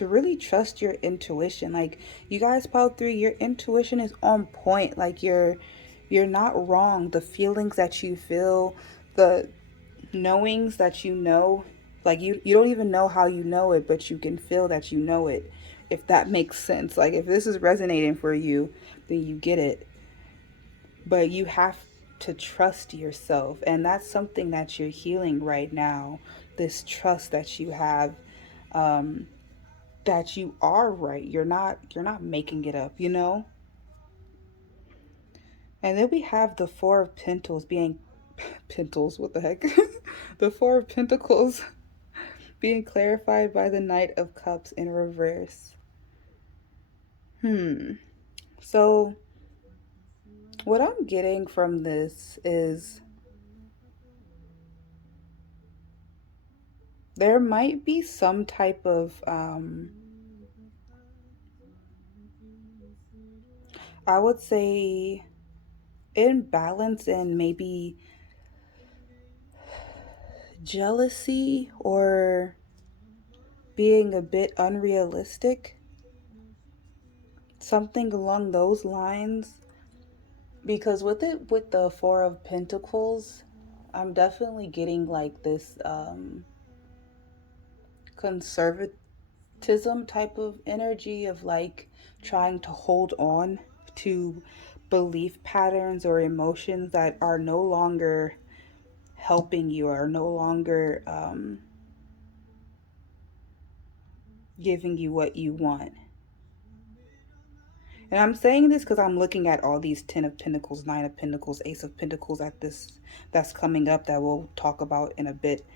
really trust your intuition. Like, you guys, pile 3, your intuition is on point. Like, you're not wrong. The feelings that you feel, the knowings that you know, like you don't even know how you know it, but you can feel that you know it, if that makes sense. Like if this is resonating for you, then you get it. But you have to trust yourself, and that's something that you're healing right now. This trust that you have, um, that you are right. You're not making it up, you know? And then we have the Four of Pentacles being Pentacles, what the heck? The Four of Pentacles being clarified by the Knight of Cups in reverse. So what I'm getting from this is there might be some type of I would say imbalance and maybe jealousy or being a bit unrealistic, something along those lines. Because with the Four of Pentacles, I'm definitely getting like this conservatism type of energy of like trying to hold on to belief patterns or emotions that are no longer helping you, are no longer giving you what you want. And I'm saying this because I'm looking at all these Ten of Pentacles, Nine of Pentacles, Ace of Pentacles at this that's coming up that we'll talk about in a bit.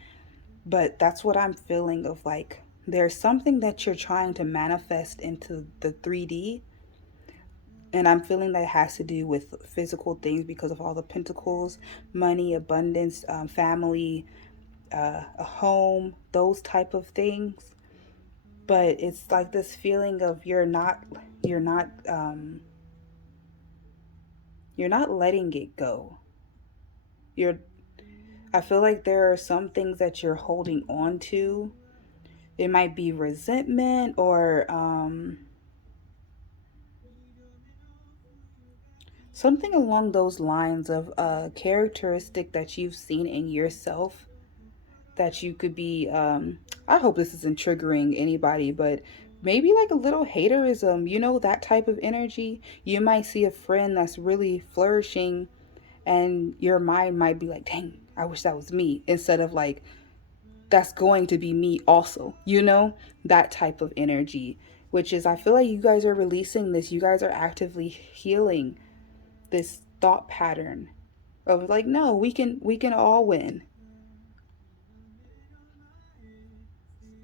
But that's what I'm feeling of like there's something that you're trying to manifest into the 3D. And I'm feeling that it has to do with physical things because of all the pentacles, money, abundance, family, a home, those type of things. But it's like this feeling of you're not you're not letting it go. You're I feel like there are some things that you're holding on to. It might be resentment or something along those lines of a characteristic that you've seen in yourself that you could be I hope this isn't triggering anybody, but maybe like a little haterism, you know, that type of energy. You might see a friend that's really flourishing and your mind might be like, dang, I wish that was me, instead of like, that's going to be me also, you know, that type of energy. Which is, I feel like you guys are releasing this, you guys are actively healing this thought pattern of like, no, we can all win.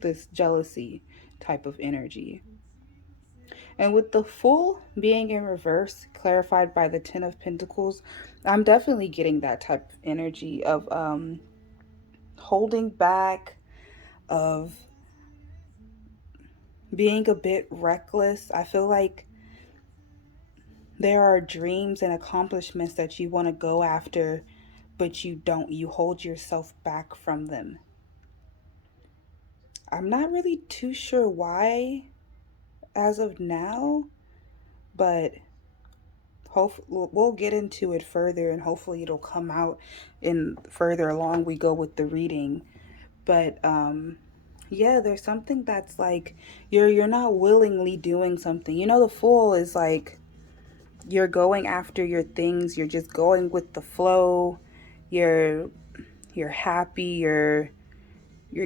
This jealousy type of energy. And with the Fool being in reverse, clarified by the Ten of Pentacles, I'm definitely getting that type of energy of holding back, of being a bit reckless. I feel like there are dreams and accomplishments that you want to go after, but you don't. You hold yourself back from them. I'm not really too sure why as of now, but hopefully we'll get into it further and hopefully it'll come out in further along we go with the reading. But yeah, there's something that's like you're not willingly doing something. You know, the Fool is like you're going after your things, you're just going with the flow. You're you're happy, you're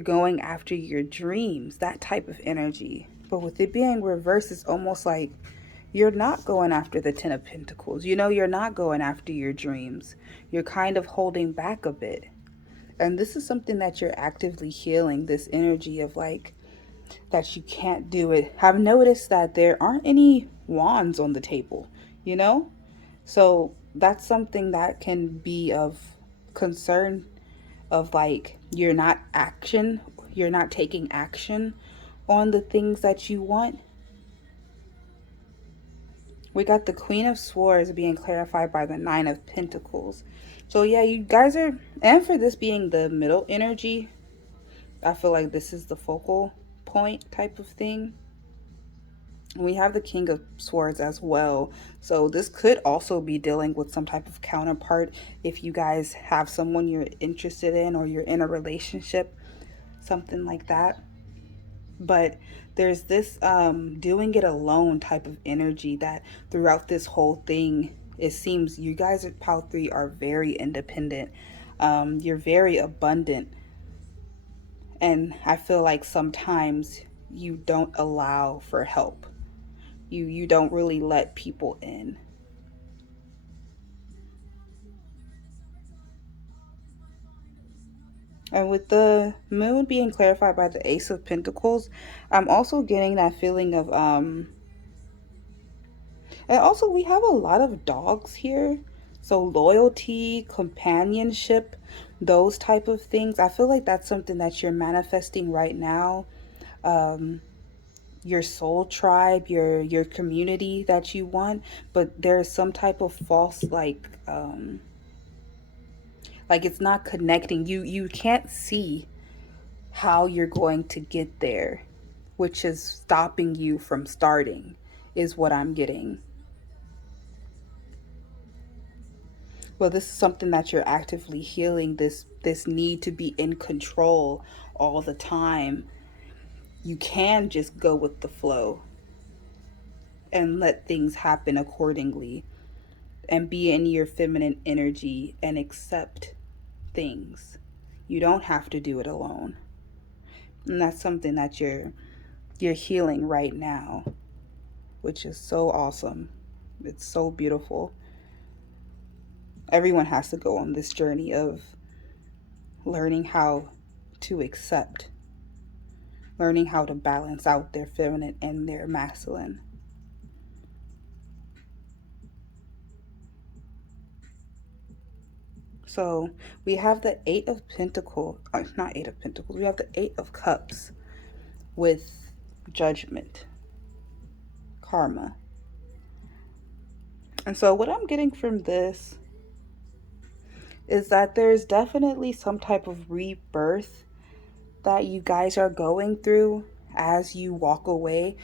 going after your dreams, that type of energy. But with it being reversed, it's almost like you're not going after the Ten of Pentacles. You know, you're not going after your dreams. You're kind of holding back a bit. And this is something that you're actively healing, this energy of like that you can't do it. I've noticed that there aren't any wands on the table, you know? So that's something that can be of concern of like you're not taking action on the things that you want. We got the Queen of Swords being clarified by the Nine of Pentacles. So yeah, you guys are, and for this being the middle energy, I feel like this is the focal point type of thing. We have the King of Swords as well. So this could also be dealing with some type of counterpart if you guys have someone you're interested in or you're in a relationship, something like that. But there's this doing it alone type of energy that throughout this whole thing, it seems you guys at Pal 3 are very independent. You're very abundant. And I feel like sometimes you don't allow for help. You don't really let people in. And with the moon being clarified by the Ace of Pentacles, I'm also getting that feeling of and also we have a lot of dogs here. So loyalty, companionship, those type of things. I feel like that's something that you're manifesting right now. Um your soul tribe, your community that you want, but there's some type of false like it's not connecting. You can't see how you're going to get there, which is stopping you from starting, is what I'm getting. Well, this is something that you're actively healing, this need to be in control all the time. You can just go with the flow and let things happen accordingly and be in your feminine energy and accept things. You don't have to do it alone. And that's something that you're healing right now, which is so awesome. It's so beautiful. Everyone has to go on this journey of learning how to accept, learning how to balance out their feminine and their masculine. So we have the Eight of Pentacles, not Eight of Pentacles, we have the Eight of Cups with judgment, karma. And so what I'm getting from this is that there's definitely some type of rebirth that you guys are going through as you walk away.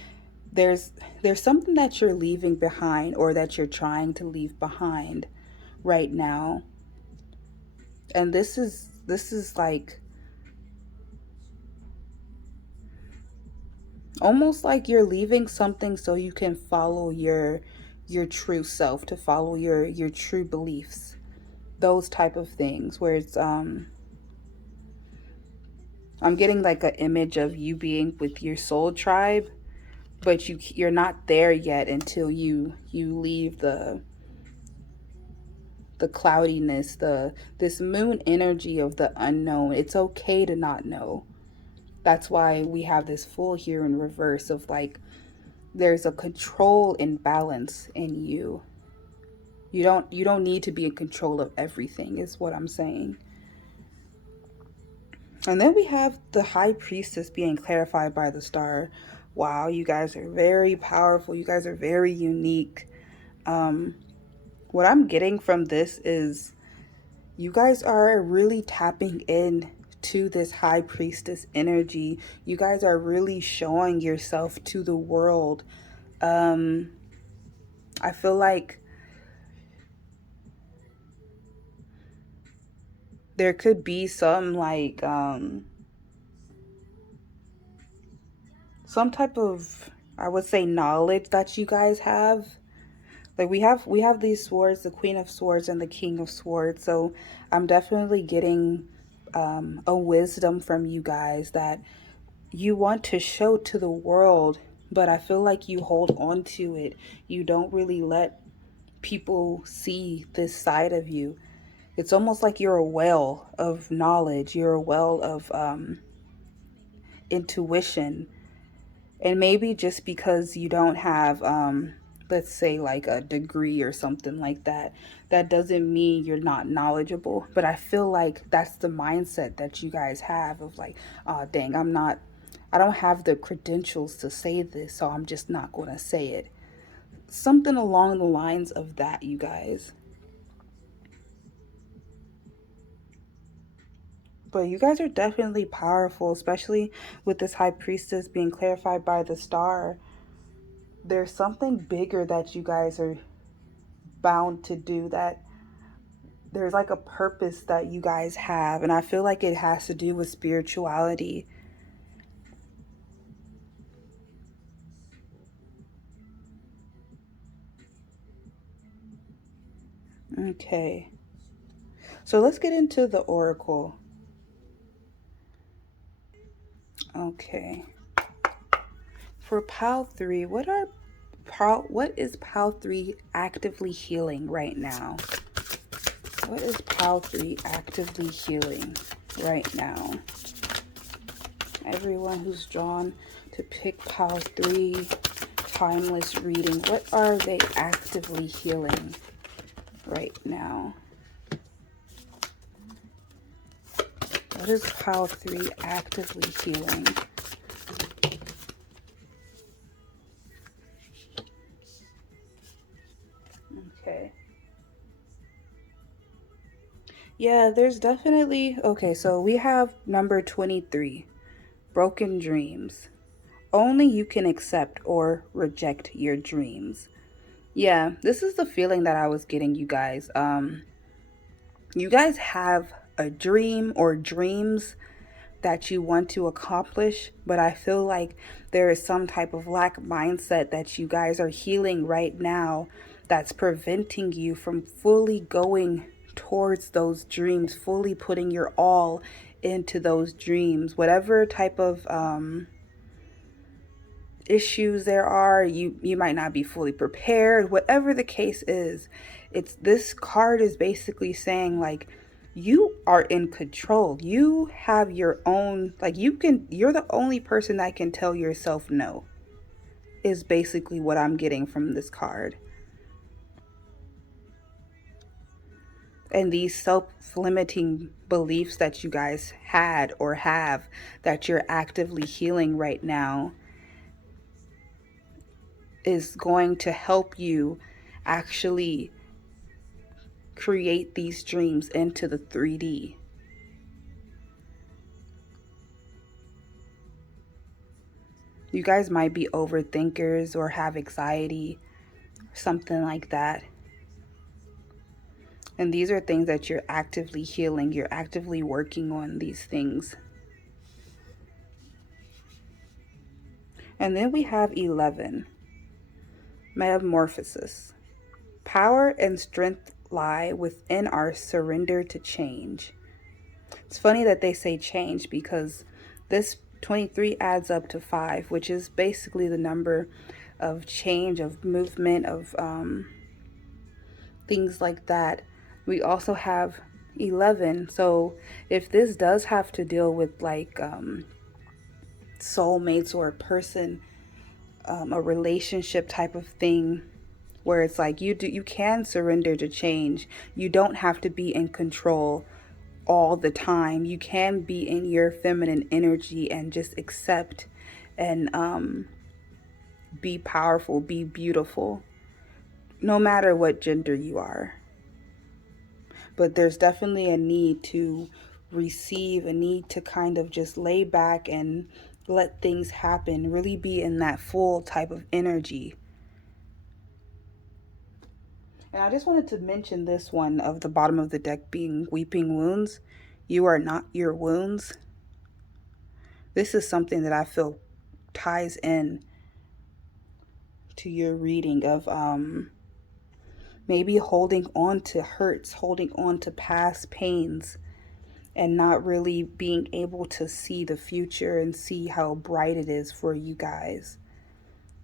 There's something that you're leaving behind or that you're trying to leave behind right now. And this is like almost like you're leaving something so you can follow your true self, to follow your true beliefs. Those type of things where it's I'm getting like an image of you being with your soul tribe, but you're not there yet until you leave the cloudiness, the this moon energy of the unknown. It's okay to not know. That's why we have this full here in reverse of like there's a control imbalance in you. You don't need to be in control of everything is what I'm saying. And then we have the high priestess being clarified by the star. Wow, you guys are very powerful. You guys are very unique. Um, what I'm getting from this is you guys are really tapping in to this high priestess energy. You guys are really showing yourself to the world. Um, I feel like there could be some type of, I would say, knowledge that you guys have. Like we have these swords, the Queen of Swords and the King of Swords. So I'm definitely getting a wisdom from you guys that you want to show to the world, but I feel like you hold on to it. You don't really let people see this side of you. It's almost like you're a well of knowledge. You're a well of intuition. And maybe just because you don't have, let's say, like a degree or something like that, that doesn't mean you're not knowledgeable. But I feel like that's the mindset that you guys have of like, oh, dang, I don't have the credentials to say this, so I'm just not going to say it. Something along the lines of that, you guys. But you guys are definitely powerful, especially with this high priestess being clarified by the star. there's something bigger that you guys are bound to do, that there's like a purpose that you guys have, and I feel like it has to do with spirituality. Okay, so let's get into the oracle. Okay, for pile 3, what is pile 3 actively healing right now? What is pile 3 actively healing right now? Everyone who's drawn to pick pile 3 timeless reading, what are they actively healing right now? What is pile 3 actively healing? Okay. Yeah, there's definitely... Okay, so we have number 23, broken dreams. Only you can accept or reject your dreams. Yeah, this is the feeling that I was getting, you guys. You guys have a dream or dreams that you want to accomplish, but I feel like there is some type of lack mindset that you guys are healing right now that's preventing you from fully going towards those dreams, fully putting your all into those dreams. Whatever type of issues there are, you might not be fully prepared, whatever the case is. It's this card is basically saying, like, you are in control. You have your own, like, you're the only person that can tell yourself no, is basically what I'm getting from this card. And these self-limiting beliefs that you guys had or have, that you're actively healing right now, is going to help you actually create these dreams into the 3D. You guys might be overthinkers or have anxiety, something like that. And these are things that you're actively healing. You're actively working on these things. And then we have 11, metamorphosis. Power and strength lie within our surrender to change. It's funny that they say change, because this 23 adds up to 5, which is basically the number of change, of movement, of things like that. We also have 11. So if this does have to deal with like soulmates or a person, a relationship type of thing, where it's like you can surrender to change. You don't have to be in control all the time. You can be in your feminine energy and just accept and be powerful, be beautiful, no matter what gender you are. But there's definitely a need to receive, a need to kind of just lay back and let things happen, really be in that full type of energy. And I just wanted to mention this one of the bottom of the deck being weeping wounds. You are not your wounds. This is something that I feel ties in to your reading of maybe holding on to hurts, holding on to past pains, and not really being able to see the future and see how bright it is for you guys.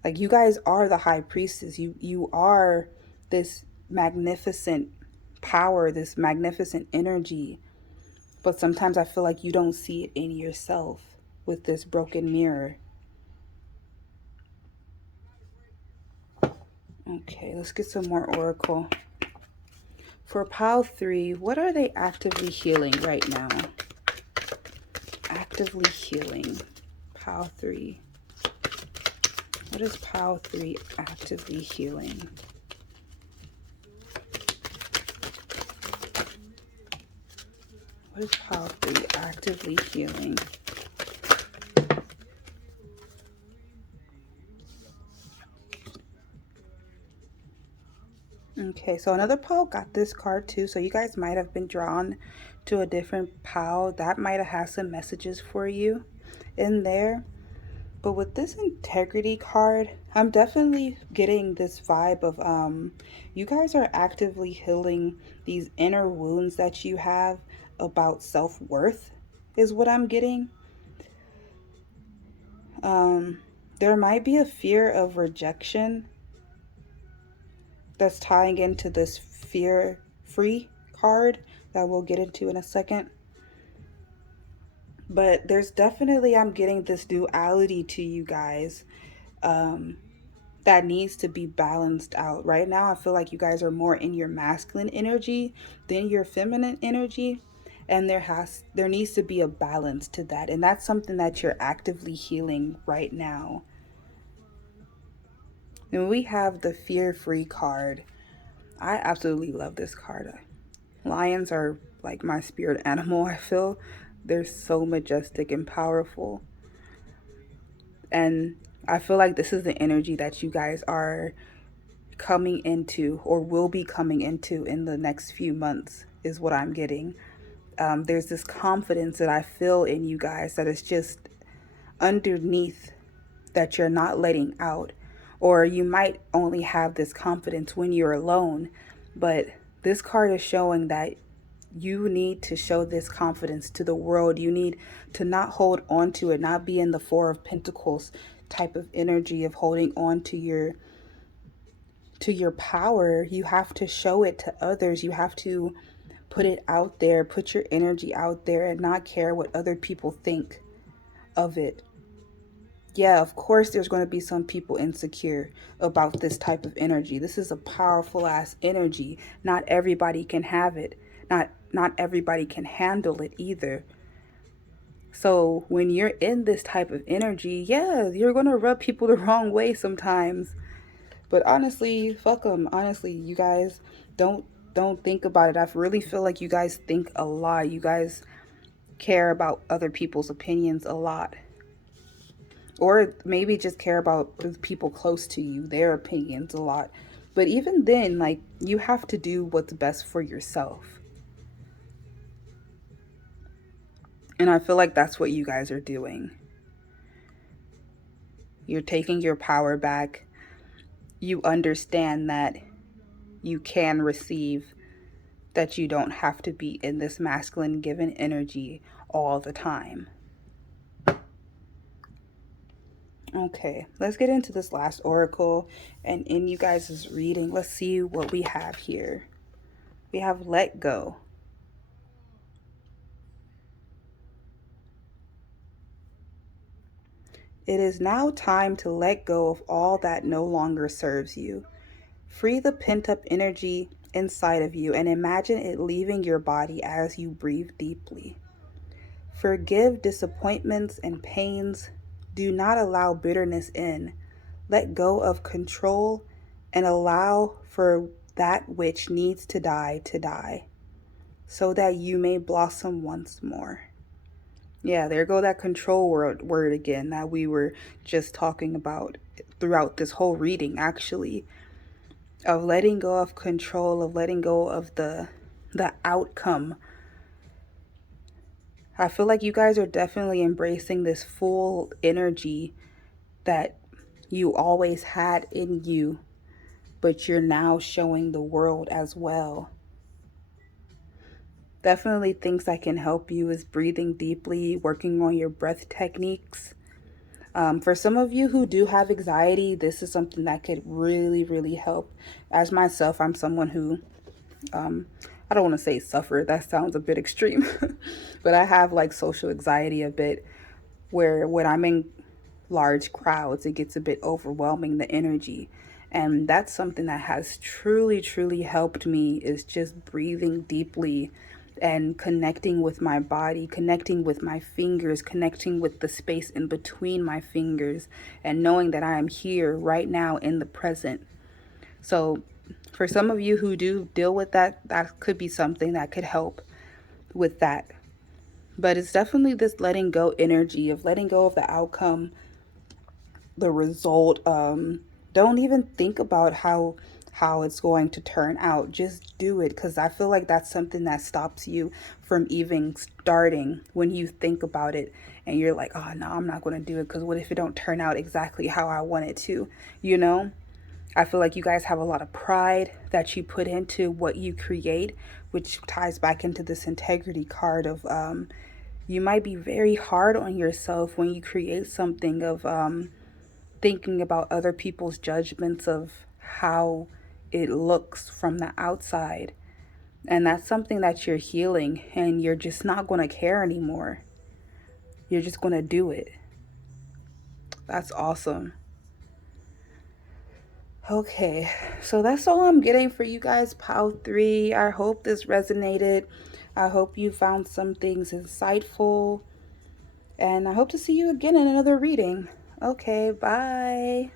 Like, you guys are the high priestess. You are this magnificent power, this magnificent energy. But sometimes I feel like you don't see it in yourself with this broken mirror. Okay, let's get some more oracle. For pile 3, what are they actively healing right now? Actively healing. Pile 3. What is pile 3 actively healing? What is pile 3 actively healing? Okay, so another pile got this card too. So you guys might have been drawn to a different pile. That might have had some messages for you in there. But with this integrity card, I'm definitely getting this vibe of you guys are actively healing these inner wounds that you have about self-worth is what I'm getting. There might be a fear of rejection that's tying into this fear-free card that we'll get into in a second. But there's definitely, I'm getting this duality to you guys. That needs to be balanced out. Right now, I feel like you guys are more in your masculine energy than your feminine energy. And there needs to be a balance to that. And that's something that you're actively healing right now. And we have the fear-free card. I absolutely love this card. Lions are like my spirit animal, I feel. They're so majestic and powerful. And I feel like this is the energy that you guys are coming into or will be coming into in the next few months is what I'm getting. There's this confidence that I feel in you guys that is just underneath that you're not letting out. Or you might only have this confidence when you're alone. But this card is showing that you need to show this confidence to the world. You need to not hold on to it, not be in the Four of Pentacles type of energy of holding on to your power. You have to show it to others. You have to put it out there, put your energy out there and not care what other people think of it. Yeah, of course there's going to be some people insecure about this type of energy. This is a powerful ass energy. Not everybody can have it. Not everybody can handle it either. So when you're in this type of energy, yeah, you're going to rub people the wrong way sometimes. But honestly, fuck them. Honestly, you guys don't think about it. I really feel like you guys think a lot. You guys care about other people's opinions a lot. Or maybe just care about the people close to you, their opinions a lot. But even then, like, you have to do what's best for yourself. And I feel like that's what you guys are doing. You're taking your power back. You understand that you can receive, that you don't have to be in this masculine given energy all the time. Okay, let's get into this last oracle. And in you guys' reading, let's see what we have here. We have let go. It is now time to let go of all that no longer serves you. Free the pent-up energy inside of you and imagine it leaving your body as you breathe deeply. Forgive disappointments and pains. Do not allow bitterness in. Let go of control and allow for that which needs to die, so that you may blossom once more. Yeah, there go that control word again that we were just talking about throughout this whole reading, actually. Of letting go of control, of letting go of the outcome. I feel like you guys are definitely embracing this full energy that you always had in you, but you're now showing the world as well. Definitely things that can help you is breathing deeply, working on your breath techniques. For some of you who do have anxiety, this is something that could really, really help. As myself, I'm someone who, I don't want to say suffer. That sounds a bit extreme. But I have like social anxiety a bit, where when I'm in large crowds, it gets a bit overwhelming, the energy. And that's something that has truly, truly helped me, is just breathing deeply and connecting with my body, connecting with my fingers, connecting with the space in between my fingers, and knowing that I am here right now in the present. So for some of you who do deal with that, that could be something that could help with that. But it's definitely this letting go energy of letting go of the outcome, the result. Don't even think about how how it's going to turn out. Just do it, because I feel like that's something that stops you from even starting when you think about it and you're like, oh no, I'm not going to do it because what if it don't turn out exactly how I want it to, you know? I feel like you guys have a lot of pride that you put into what you create, which ties back into this integrity card of you might be very hard on yourself when you create something of thinking about other people's judgments of how it looks from the outside. And that's something that you're healing, and you're just not going to care anymore. You're just going to do it. That's awesome. Okay, so that's all I'm getting for you guys, Pile 3. I hope this resonated. I hope you found some things insightful. And I hope to see you again in another reading. Okay, bye.